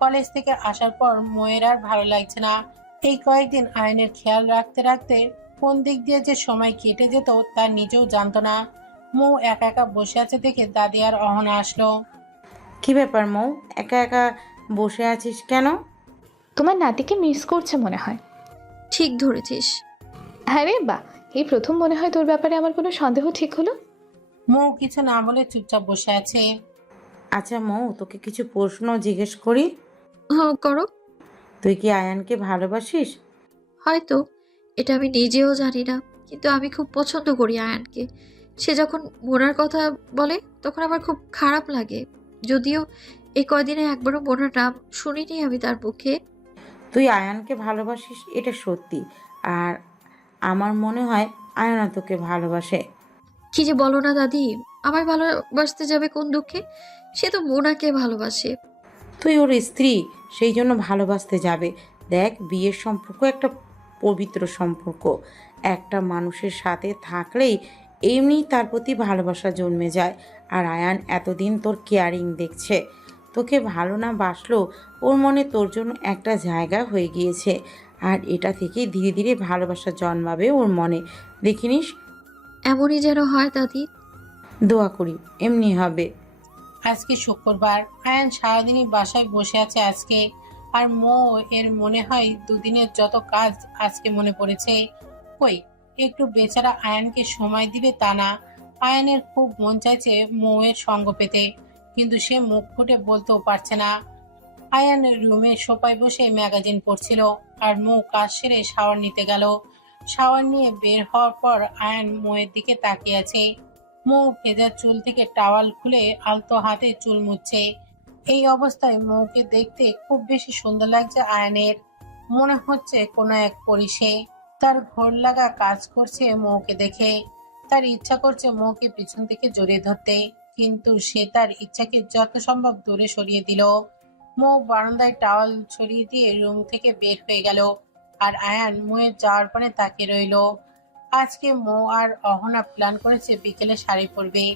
কলেজ থেকে আসার পর মোয়ের আর ভালো লাগছে না। এই কয়েকদিন আয়নের খেয়াল রাখতে রাখতে কোন দিক দিয়ে যে সময় কেটে যেত তা নিজেও জানতো না। মৌ একা একা বসে আছে দেখে দাদি আর অহনা আসলো। কি ব্যাপার মৌ, একা একা বসে আছিস কেন? তোমার নাতিকে মিস করছে মনে হয়। ঠিক ধরেছিস। আরে বাহ, এই প্রথম মনে হয় তোর ব্যাপারে আমার কোনো সন্দেহ ঠিক হলো। মৌ কিছু না বলে চুপচাপ বসে আছে। আচ্ছা মৌ, তোকে কিছু প্রশ্ন জিজ্ঞেস করি। হ্যাঁ, করো। তুই কি আয়ানকে ভালোবাসিস? হয়তো, এটা আমি নিজেও জানি না, কিন্তু আমি খুব পছন্দ করি আয়ানকে। সে যখন মোনার কথা বলে তখন আমার খুব খারাপ লাগে। যদিও এই কয়দিনে একবারও মোনার নাম শুনিনি আমি তার মুখে। তুই আয়ানকে ভালোবাসিস এটা সত্যি, আর আমার মনে হয় আয়ানও তোকে ভালোবাসে। কি যে বলো না দাদি, আমায় ভালোবাসতে যাবে কোন দুঃখে? সে তো মোনাকে ভালোবাসে। তুই ওর স্ত্রী, সেই জন্য ভালোবাসতে যাবে। দেখ, বিয়ের সম্পর্ক একটা পবিত্র সম্পর্ক। একটা মানুষের সাথে থাকলেই এমনিই তার প্রতি ভালোবাসা জন্মে যায়। আর আয়ান এতদিন তোর কেয়ারিং দেখছে, তোকে ভালো না বাসলেও ওর মনে তোর জন্য একটা জায়গা হয়ে গিয়েছে। আর এটা থেকে ধীরে ধীরে ভালোবাসা জন্মাবে ওর মনে, দেখিনিস। এমনই যেন হয় দাদি। দোয়া করি এমনি হবে। আজকে শুক্রবার, আয়ান সারাদিনই বাসায় বসে আছে আজকে। আর মৌ এর মনে হয় দুদিনের যত কাজ আজকে মনে পড়েছে। কই, একটু বেচারা আয়ানকে সময় দিবে তা না। আয়ানের খুব মন চাইছে মৌয়ের সঙ্গ পেতে, কিন্তু সে মুখ ফুটে বলতেও পারছে না। আয়ান রুমে সোফায় বসে ম্যাগাজিন পড়ছিল, আর মৌ কাজ সেরে শাওয়ার নিতে গেল। শাওয়ার নিয়ে বের হওয়ার পর আয়ান মৌয়ের দিকে তাকিয়ে আছে। মৌ ভেজা চুল থেকে টাওয়াল খুলে আলতো হাতে চুল মুছছে। এই অবস্থায় মৌকে দেখতে খুব বেশি সুন্দর লাগছে আয়ানের। মনে হচ্ছে কোনো এক পরী সে। তার ঘোর লাগা কাজ করছে মৌকে দেখে। তার ইচ্ছা করছে মৌকে পিছন থেকে জড়িয়ে ধরতে, কিন্তু সে তার ইচ্ছাকে যত সম্ভব দূরে সরিয়ে দিল। মৌ বারান্দায় টাওয়াল ছড়িয়ে দিয়ে রুম থেকে বের হয়ে গেল, আর আয়ান মৌয়ের যাওয়ার পরে তাকিয়ে রইল। আজকে মৌ আর অহনা প্ল্যান করেছে বিকেলে শাড়ি পরবে।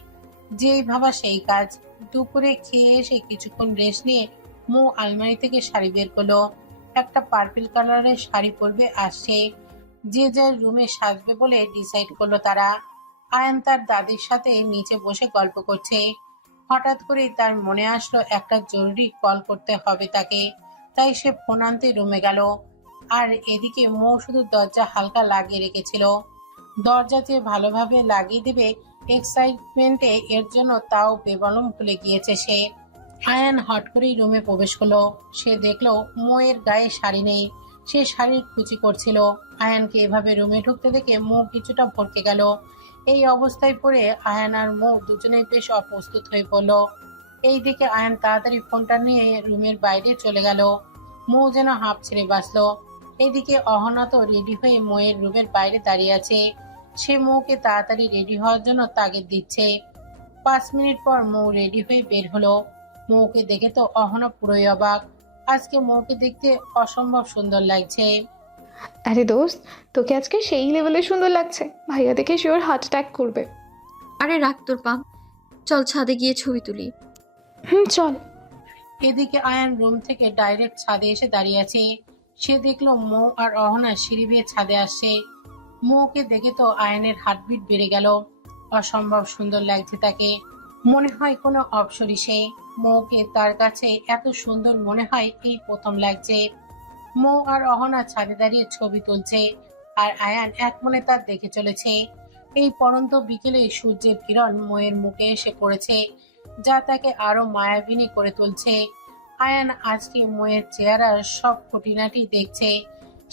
যেই ভাবা সেই কাজ। দুপুরে খেয়ে এসে কিছুক্ষণ রেস্ট নিয়ে মৌ আলমারি থেকে শাড়ি বের করলো। একটা পার্পল কালারের শাড়ি পরবে আসছে। যে যার রুমে সাজবে বলে ডিসাইড করলো তারা। আয়ান তার দাদির সাথে নিচে বসে গল্প করছে। হঠাৎ করেই তার মনে আসলো একটা জরুরি কল করতে হবে তাকে। তাই সে ফোন আনতে রুমে গেল। আর এদিকে মৌ শুধু দরজা হালকা লাগিয়ে রেখেছিল। দরজা যে ভালোভাবে লাগিয়ে দেবে এক্সাইটমেন্টে এর জন্য তাও বেমালুম ভুলে গিয়েছে সে। আয়ান হট করেই রুমে প্রবেশ করলো। সে দেখলো মৌয়ের গায়ে শাড়ি নেই। সে শাড়ির খুঁজি করছিল। আয়ানকে এভাবে রুমে ঢুকতে দেখে মৌ কিছুটা ভরকে গেল। এই অবস্থায় পড়ে আয়ান আর মৌ দুজনেই বেশ অপ্রস্তুত হয়ে পড়ল। এইদিকে আয়ান তাড়াতাড়ি ফোনটা নিয়ে রুমের বাইরে চলে গেল। মৌ যেন হাঁপ ছেড়ে বাঁচল। এদিকে অহনা তো রেডি হয়ে মৌয়ের রুমের বাইরে দাঁড়িয়ে আছে। সে মৌকে তাড়াতাড়ি রেডি হওয়ার জন্য তাগিদ দিচ্ছে। 5 মিনিট পর মৌ রেডি হয়ে বের হলো। মৌকে দেখে তো অহনা পুরোই অবাক। আজকে মৌকে দেখতে অসম্ভব সুন্দর লাগছে। আরে দোস্ত, তোকে আজকে সেই লেভেলে সুন্দর লাগছে, ভাইয়া দেখে শিওর হার্ট অ্যাটাক করবে। আরে রাখ তোর পাম, চল ছাদে গিয়ে ছবি তুলি। চল। এদিকে আয়ান রুম থেকে ডাইরেক্ট ছাদে এসে দাঁড়িয়ে আছে। সে দেখলো মৌ আর অহনা সিঁড়ি বেয়ে ছাদে আসছে। মৌকে দেখে তো আয়ানের হার্টবিট বেড়ে গেল। অসম্ভব সুন্দর লাগছে তাকে। মনে হয় কোনো অপ্সরী সে। মৌকে তার কাছে এত সুন্দর মনে হয় এই প্রথম লাগছে। মৌ আর অহনা ছাদে দাঁড়িয়ে ছবি তুলছে, আর আয়ান এক মনে তার দেখে চলেছে। এই পরন্ত বিকেলে সূর্যের কিরণ মৌয়ের মুখে এসে পড়েছে, যা তাকে আরো মায়াবিনী করে তুলছে। আয়ান আজকে মৌয়ের চেহারার সব খুঁটিনাটি দেখছে।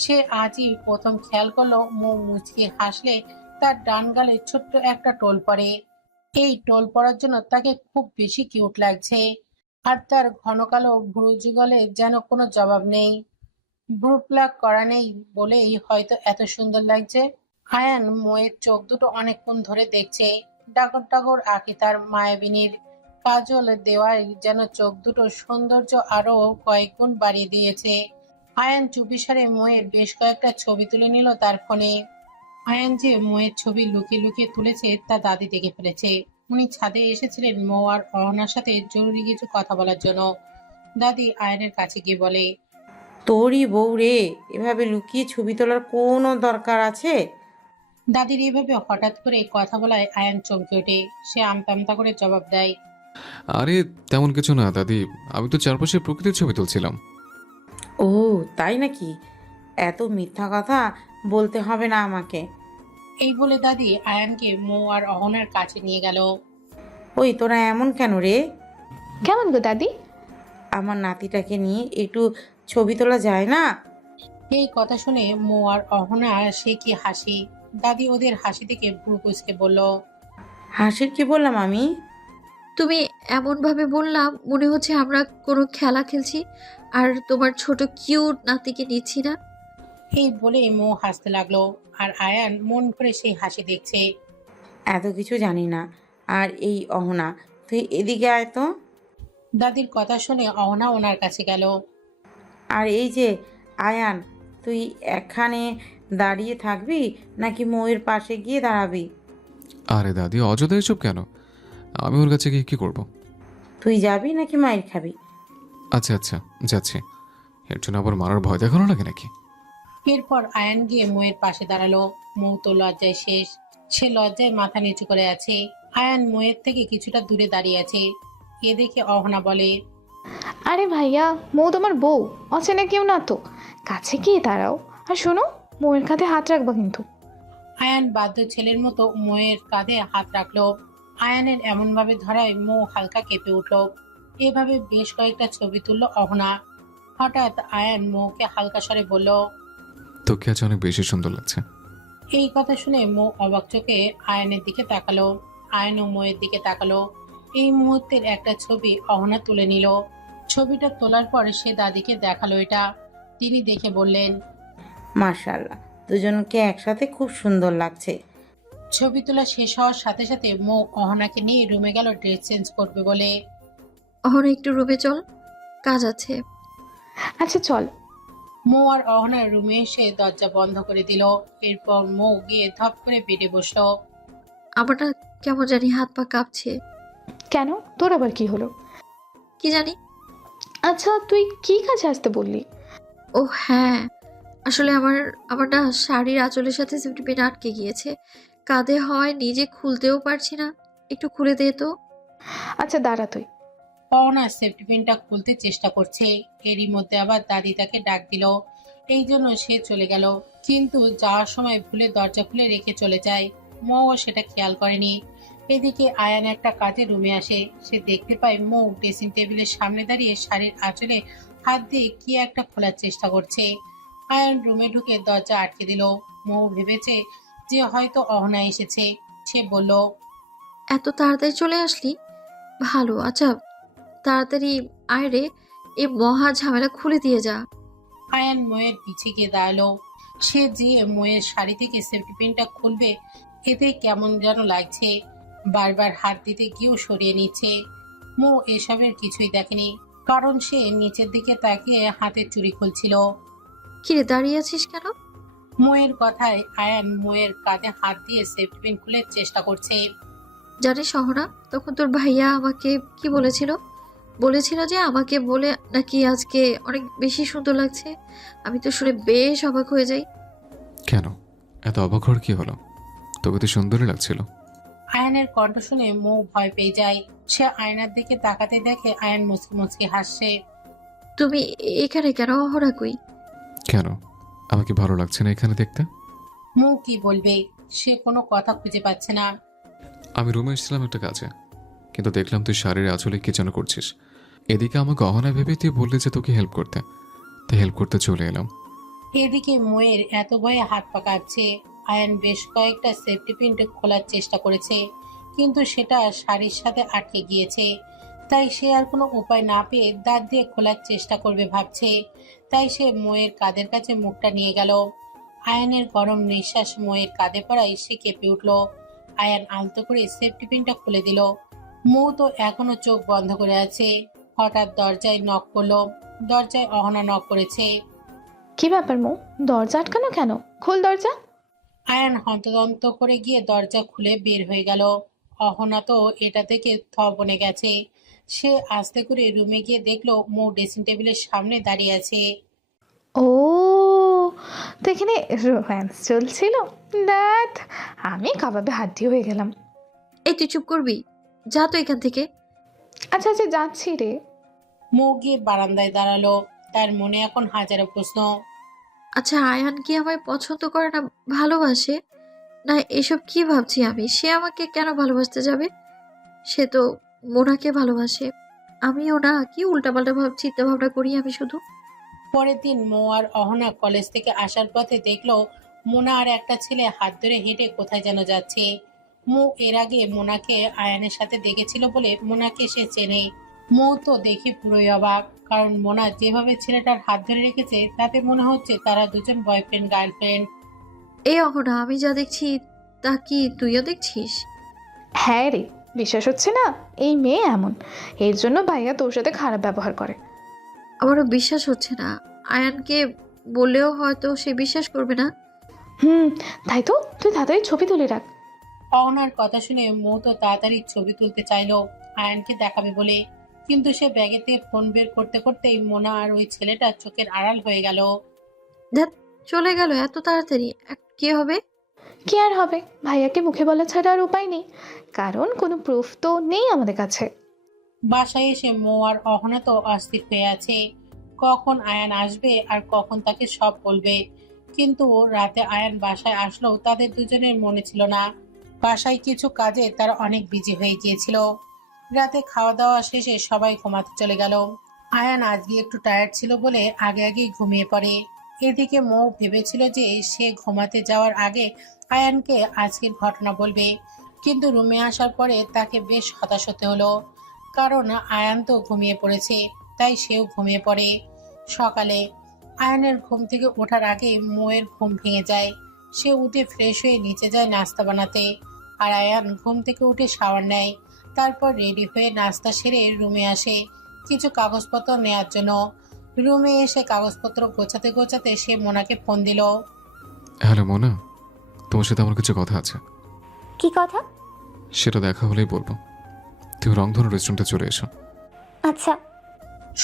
সে আজই প্রথম খেয়াল করলো মৌ মুচকি হাসলে তার ডান গালে ছোট্ট একটা টোল পড়ে। এই টোল পড়ার জন্য তাকে খুব বেশি কিউট লাগছে। আর তার ঘন কালো ভ্রু যুগলে যেন কোনো জবাব নেই। ভ্রু প্লাক করা নেই বলেই হয়তো এত সুন্দর লাগছে। আয়ান মৌয়ের চোখ দুটো অনেকক্ষণ ধরে দেখছে। ডাগর ডাগর আঁকি তার মায়াবিনীর। কাজল দেওয়ায় যেন চোখ দুটো সৌন্দর্য আরো কয়েক গুণ বাড়িয়ে দিয়েছে। আয়ান চুপিসারে মোয়ের বেশ কয়েকটা ছবি তুলে নিল তার ফোনে। আয়ান যে মোয়ের ছবি লুকিয়ে লুকিয়ে তুলেছে তা দাদি দেখে ফেলেছে। উনি ছাদে এসেছিলেন মো আর অহনার সাথে জরুরি কিছু কথা বলার জন্য। দাদি আয়ানের কাছে গিয়ে বলে, তোরই বউ রে, এভাবে লুকিয়ে ছবি তোলার কোনো দরকার আছে? দাদির এইভাবে হঠাৎ করে কথা বলায় আয়ান চমকে ওঠে। সে আমতা আমতা করে জবাব দেয়, আরে তেমন কিছু না দাদি, আমি তো চারপাশে প্রকৃতির ছবি তুলছিলাম। ও তাই নাকি? এত মিথ্যা কথা বলতে হবে না আমাকে। এই বলে দাদি আয়ানকে মো আর অহনার কাছে নিয়ে গেল। ওই তোরা এমন কেন রে? কেমন গো দাদি? আমার নাতিটাকে নিয়ে একটু ছবি তোলা যায় না? এই কথা শুনে মো আর অহনা সে কি হাসি। দাদি ওদের হাসি থেকে ভ্রু কুঁচকে বলল, হাসির কি বললাম আমি? তুমি এমনভাবে বললাম মনে হচ্ছে আমরা কোনো খেলা খেলছি আর তোমার ছোট কিউট নাতিকে নিচ্ছি না। এই বলে মো হাসতে লাগলো আর আয়ান মন ভরে সেই হাসি দেখছে। এত কিছু জানি না। আর এই অহনা, তুই এদিকে আয় তো। দাদির কথা শুনে অহনা ওনার কাছে গেল। আর এই যে আয়ান, তুই এখানে দাঁড়িয়ে থাকবি নাকি ময়ের পাশে গিয়ে দাঁড়াবি? আরে দাদি অযথা এসব কেন, আমি ওর কাছে গিয়ে কি করব? তুই যাবি নাকি মায়ের খাবি? আচ্ছা আচ্ছা যাচ্ছি, এর জন্য আবার মারার ভয় দেখানো লাগে নাকি? এরপর আয়ান গিয়ে মোয়ের পাশে দাঁড়ালো। মৌ তো লজ্জায় শেষ। সে লজ্জায় মাথা নিচু করে আছে। আয়ান মোয়ের থেকে কিছুটা দূরে দাঁড়িয়ে আছে। এ দেখে অহনা বলে, আরে ভাইয়া, মৌ তোমার বউ, অচেনা কেউ না তো। কাছে গিয়ে দাঁড়াও। আর শোনো, মৌয়ের কাঁধে হাত রাখবা কিন্তু। আয়ান বাধ্য ছেলের মতো মোয়ের কাঁধে হাত রাখলো। আয়ানের এমন ভাবে ধরায় মৌ হালকা কেঁপে উঠল। এভাবে বেশ কয়েকটা ছবি তুললো অহনা। হঠাৎ আয়ান মৌকে হালকা স্বরে বলল, তোকে আজ অনেক বেশি সুন্দর লাগছে। এই কথা শুনে মৌ অবাক চোখে আয়ানের দিকে তাকালো। আয়ানও মোয়ের দিকে তাকালো। এই মুহূর্তের একটা ছবি অহনা তুলে নিল। ছবিটা তোলার পর সে দাদিকে দেখালো এটা। তিনি দেখে বললেন, মাশাআল্লাহ, দুজনকে একসাথে খুব সুন্দর লাগছে। ছবি তোলা শেষ হওয়ার সাথে সাথে মৌ অহনাকে নিয়ে রুমে গেল ড্রেস চেঞ্জ করবে বলে। অহনা একটু রুমে চল, কাজ আছে। আচ্ছা চল। মৌ আর অহনার রুমে এসে দরজা বন্ধ করে দিল। এরপর মৌ গিয়ে ধপ করে বেডে বসলো। আমার না কেমন জানি হাত পা কাঁপছে। কেন, তোর আবার কি হলো? কি জানি। আচ্ছা তুই কি কাজে আসতে বললি? ও হ্যাঁ, আসলে আমার না শাড়ির আঁচলের সাথে সেফটি পিন আটকে গিয়েছে। কাঁধে হয়, নিজে খুলতেও পারছি না। একটু খুলে দে তো। আচ্ছা দাঁড়া তুই। অহনা সেফটি পিনটা খুলতে চেষ্টা করছে। এরই মধ্যে আবার দাদি তাকে ডাক দিল। এই জন্য সে চলে গেল, কিন্তু যাওয়ার সময় ভুলে দরজা খুলে রেখে চলে যায়। মৌ সেটা খেয়াল করেনি। এদিকে আয়ান একটা কাজে রুমে আসে। সে দেখতে পায় মৌ ড্রেসিং টেবিলের সামনে দাঁড়িয়ে শাড়ির আঁচলে হাত দিয়ে কি একটা খোলার চেষ্টা করছে। আয়ান রুমে ঢুকে দরজা আটকে দিল। মৌ ভেবেছে যে হয়তো অহনা এসেছে। সে বলল, এত তাড়াতাড়ি চলে আসলি, ভালো। আচ্ছা তাড়াতাড়ি আয় রে, এই মহা ঝামেলা খুলে দিয়ে যা। আয়ান মোয়ের পিছে গিয়ে দাঁড়ালো। সে যে মোয়ের শাড়ি থেকে সেফটি পিনটা খুলবে, এতে কেমন যেন লাগছে। বারবার হাত দিতে গিয়েও সরিয়ে নিচ্ছে। মো এসবের কিছুই দেখেনি, কারণ সে নিচের দিকে তাকিয়ে হাতের চুড়ি খুলছিল। কিরে দাঁড়িয়ে আছিস কেন? মোয়ের কথায় আয়ান মোয়ের কাঁধে হাত দিয়ে সেফটি পিন খুলে চেষ্টা করছে। জানিস অহনা, তখন তোর ভাইয়া আমাকে কি বলেছিল যে আমাকে বলে নাকি আজকে অনেক বেশি সুন্দর লাগছে। আমি তো শুনে বেশ অবাক হয়ে যাই। কেন এত অবাক হওয়ার কি হলো? তোকে তো সুন্দরই লাগছিল। আয়ানের কণ্ঠ শুনে মৌ ভয় পেয়ে যায়। সে আয়নার দিকে তাকাতে দেখে আয়ান মুচকি মুচকি হাসছে। তুমি এখানে কেন? অহনা কই? কেন আমাকে ভালো লাগছে না এখানে দেখতে? মৌ কি বলবে, সে কোনো কথা খুঁজে পাচ্ছে না। আমি রুমে এসেছিলাম একটা কাজে, কিন্তু দেখলাম তুই শাড়ির আঁচলে কি যেন করছিস। এদিকে আমাকে অহনা ভেবে তুই বললি যে তোকে হেল্প করতে, তাই হেল্প করতে চলে এলাম। এদিকে মোয়ের এত ভয়ে হাত পা কাঁপছে। আয়ান বেশ কয়েকটা সেফটি পিন খোলার চেষ্টা করেছে, কিন্তু সেটা শাড়ির সাথে আটকে গিয়েছে। তাই সে আর কোনো উপায় না পেয়ে দাঁত দিয়ে খোলার চেষ্টা করবে ভাবছে। তাই সে মোয়ের কাঁধের কাছে মুখটা নিয়ে গেল। আয়ানের গরম নিঃশ্বাস মোয়ের কাঁধে পড়ায় সে কেঁপে উঠল। আয়ান আলতো করে সেফটি পিনটা খুলে দিল। মৌ তো এখনো চোখ বন্ধ করে আছে। হঠাৎ দরজায় নক করলো। দরজায় অহনা নক করেছে। কি ব্যাপার মৌ, দরজা আটকানো কেন? খোল দরজা। আয়ান হন্তদন্ত করে গিয়ে দরজা খুলে বের হয়ে গেল। অহনা তো এটা থেকে থ বনে গেছে। সে আস্তে করে রুমে গিয়ে দেখলো মৌ ড্রেসিং টেবিলের সামনে দাঁড়িয়ে আছে। ও, তো এখানে রোম্যান্স চলছিল। দ্যাট, আমি কাবাবে হাড্ডি হয়ে গেলাম। এই তুই চুপ করবি? যা তো এখান থেকে। আচ্ছা আচ্ছা, যাচ্ছি রে। মৌ গিয়ে বারান্দায় দাঁড়ালো। তার মনে এখন হাজারো প্রশ্ন। আচ্ছা, আয়ান কি আমায় পছন্দ করে না ভালোবাসে? না এসব কি ভাবছি আমি? সে আমাকে কেন ভালোবাসতে যাবে? সে তো মোনাকে ভালোবাসে। আমিও না, কি উল্টাপাল্টা চিন্তা ভাবনা করি আমি শুধু। পরের দিন মৌ আর অহনা কলেজ থেকে আসার পথে দেখলো মোনা আর একটা ছেলে হাত ধরে হেঁটে কোথায় যেন যাচ্ছে। মৌ এর আগে মোনাকে আয়ানের সাথে দেখেছিল বলে মোনাকে সে চেনে। মৌ তো দেখে পুরোই অবাক, কারণ মোনা যেভাবে ছেলেটার হাত ধরে রেখেছে তাতে মনে হচ্ছে তারা দুজন বয়ফ্রেন্ড গার্লফ্রেন্ড। এই অহনা, আমি যা দেখছি তা কি তুইও দেখছিস? হ্যাঁ রে, বিশ্বাস হচ্ছে না? এই মেয়ে এমন, এর জন্য ভাইয়া তোর সাথে খারাপ ব্যবহার করে। আমারও বিশ্বাস হচ্ছে না। আয়ানকে বললেও হয়তো সে বিশ্বাস করবে না। তাই তো, তুই তাড়াতাড়ি ছবি তুলে রাখ। অহনার কথা শুনে মৌ তো তাড়াতাড়ি ছবি তুলতে চাইলো আয়ানকে দেখাবে বলে, কিন্তু সে ব্যাগে থেকে ফোন বের করতে করতেই মোনা আর ওই ছেলেটা চোখের আড়াল হয়ে গেল। ধ্যাৎ, চলে গেল এত তাড়াতাড়ি। কি হবে? কি আর হবে, ভাইয়াকে মুখে বলা ছাড়া আর উপায় নেই, কারণ কোনো প্রুফ তো নেই আমাদের কাছে। বাসায় এসে মৌ আর অহনা তো অস্থির হয়ে আছে, কখন আয়ান আসবে আর কখন তাকে সব বলবে। কিন্তু রাতে আয়ান বাসায় আসলেও তাদের দুজনের মনে ছিল না। বাসায় কিছু কাজে তারা অনেক বিজি হয়ে গিয়েছিল। রাতে খাওয়া দাওয়া শেষে সবাই ঘুমাতে চলে গেল। আয়ান আজকে একটু টায়ার্ড ছিল বলে আগে আগেই ঘুমিয়ে পড়ে। এদিকে মৌ ভেবেছিল যে সে ঘুমাতে যাওয়ার আগে আয়ানকে আজকের ঘটনা বলবে, কিন্তু রুমে আসার পরে তাকে বেশ হতাশ হতে হলো, কারণ আয়ান তো ঘুমিয়ে পড়েছে, তাই সেও ঘুমিয়ে পড়ে। সকালে আয়ানের ঘুম থেকে ওঠার আগে মৌয়ের ঘুম ভেঙে যায়। সে উঠে ফ্রেশ হয়ে নিচে যায় নাস্তা বানাতে, আর আয়ান ঘুম থেকে উঠে শাওয়ার নেয়। তারপর রেডি হয়ে নাস্তা সেরে রুমে আসে কিছু কাগজপত্র নেয়ার জন্য। রুমে এসে কাগজপত্র গোছাতে গোছাতে সে মোনাকে ফোন দিল। হ্যালো মোনা, তোমার সাথে আমার কিছু কথা আছে। কি কথা? সেটা দেখা হলেই বলবো। তুমি রংধনু রেস্টুরেন্টে চলে এসো। আচ্ছা।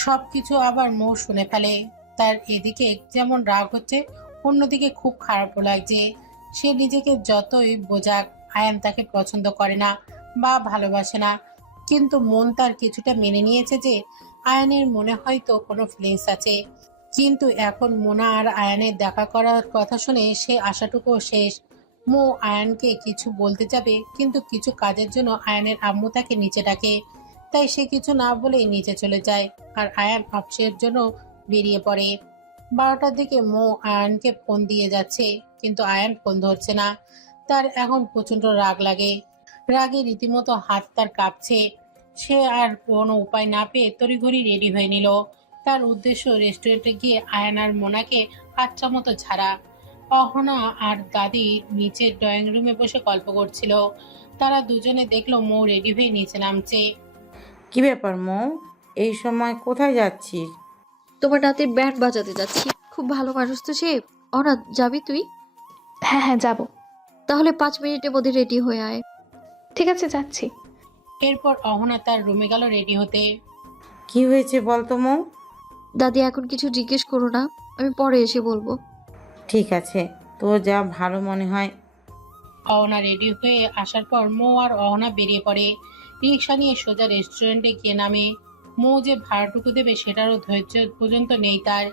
সবকিছু আবার মৌ শুনে ফেলে। তার এদিকে যেমন রাগ হচ্ছে, অন্যদিকে খুব খারাপও লাগছে। সে নিজেকে যতই বোঝাক আয়ান তাকে পছন্দ করে না বা ভালোবাসে না, কিন্তু মন তার কিছুটা মেনে নিয়েছে যে আয়ানের মনে হয়তো কোনো ফিলিংস আছে। কিন্তু এখন মোনা আর আয়ানের দেখা করার কথা শুনে সে আশাটুকু শেষ। মৌ আয়ানকে কিছু বলতে যাবে, কিন্তু কিছু কাজের জন্য আয়ানের আম্মু তাকে নিচে ডাকে, তাই সে কিছু না বলেই নিচে চলে যায়। আর আয়ান অফিসের জন্য বেরিয়ে পড়ে। 12টার দিকে মৌ আয়ানকে ফোন দিয়ে যাচ্ছে, কিন্তু আয়ান ফোন ধরছে না। তার এখন প্রচন্ড রাগ লাগে। রাগে রীতিমতো হাত তার কাঁপছে। সে আর কোনো উপায় না পেয়ে তড়িঘড়ি রেডি হয়ে নিল। তার উদ্দেশ্য রেস্টুরেন্টে গিয়ে আয়ান আর মোনাকে আচ্ছা মতো ছাড়া। অহনা আর দাদি নিচের ড্রয়িং রুমে বসে গল্প করছিল। তারা দুজনে দেখলো মৌ রেডি হয়ে নিচে নামছে। কি ব্যাপার মৌ, এই সময় কোথায় যাচ্ছিস? তোমার রাতের ব্যান্ড বাজাতে যাচ্ছি। খুব ভালো মানুষ তো সে। অনা, যাবি তুই? হ্যাঁ হ্যাঁ, যাবো। তাহলে 5 মিনিটের মধ্যে রেডি হয়ে আয়। ঠিক আছে, যাচ্ছি। এরপর অহনা তার রুমে গেল রেডি হতে। কি হয়েছে বলতো মৌ? দাদি, এখন কিছু জিজ্ঞেস করো না, আমি পরে এসে বলবো। ঠিক আছে, তোর যা ভালো মনে হয়। অহনা রেডি হয়ে আসার পর মৌ আর অহনা বেরিয়ে পড়ে। রিক্সা নিয়ে সোজা রেস্টুরেন্টে গিয়ে নামে। মৌ যে ভাড়াটুকু দেবে সেটারও ধৈর্য পর্যন্ত নেই তার।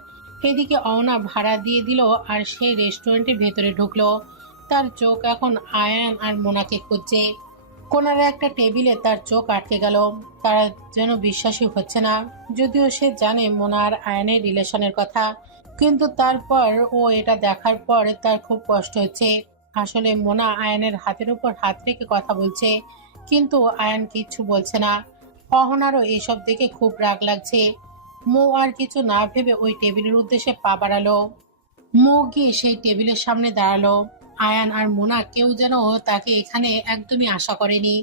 এদিকে অহনা ভাড়া দিয়ে দিল আর সে রেস্টুরেন্টের ভেতরে ঢুকলো। তার চোখ এখন আয়ান আর মোনাকে খুঁজছে। কোনারে একটা টেবিলে তার চোখ আটকে গেল। তার যেন বিশ্বাসই হচ্ছে না, যদিও সে জানে মোনা আর আয়ানের রিলেশনের কথা, কিন্তু তারপর ও এটা দেখার পর তার খুব কষ্ট হচ্ছে। আসলে মোনা আয়ানের হাতের উপর হাত রেখে কথা বলছে, কিন্তু আয়ান কিচ্ছু বলছে না। অহনারও এসব দেখে খুব রাগ লাগছে। মৌ আর কিছু না ভেবে ওই টেবিলের উদ্দেশ্যে পা বাড়ালো। মৌ গিয়ে সেই টেবিলের সামনে দাঁড়ালো। আয়ান আর মোনা কেউ যেন তাকে এখানে একদমই আশা করেনি।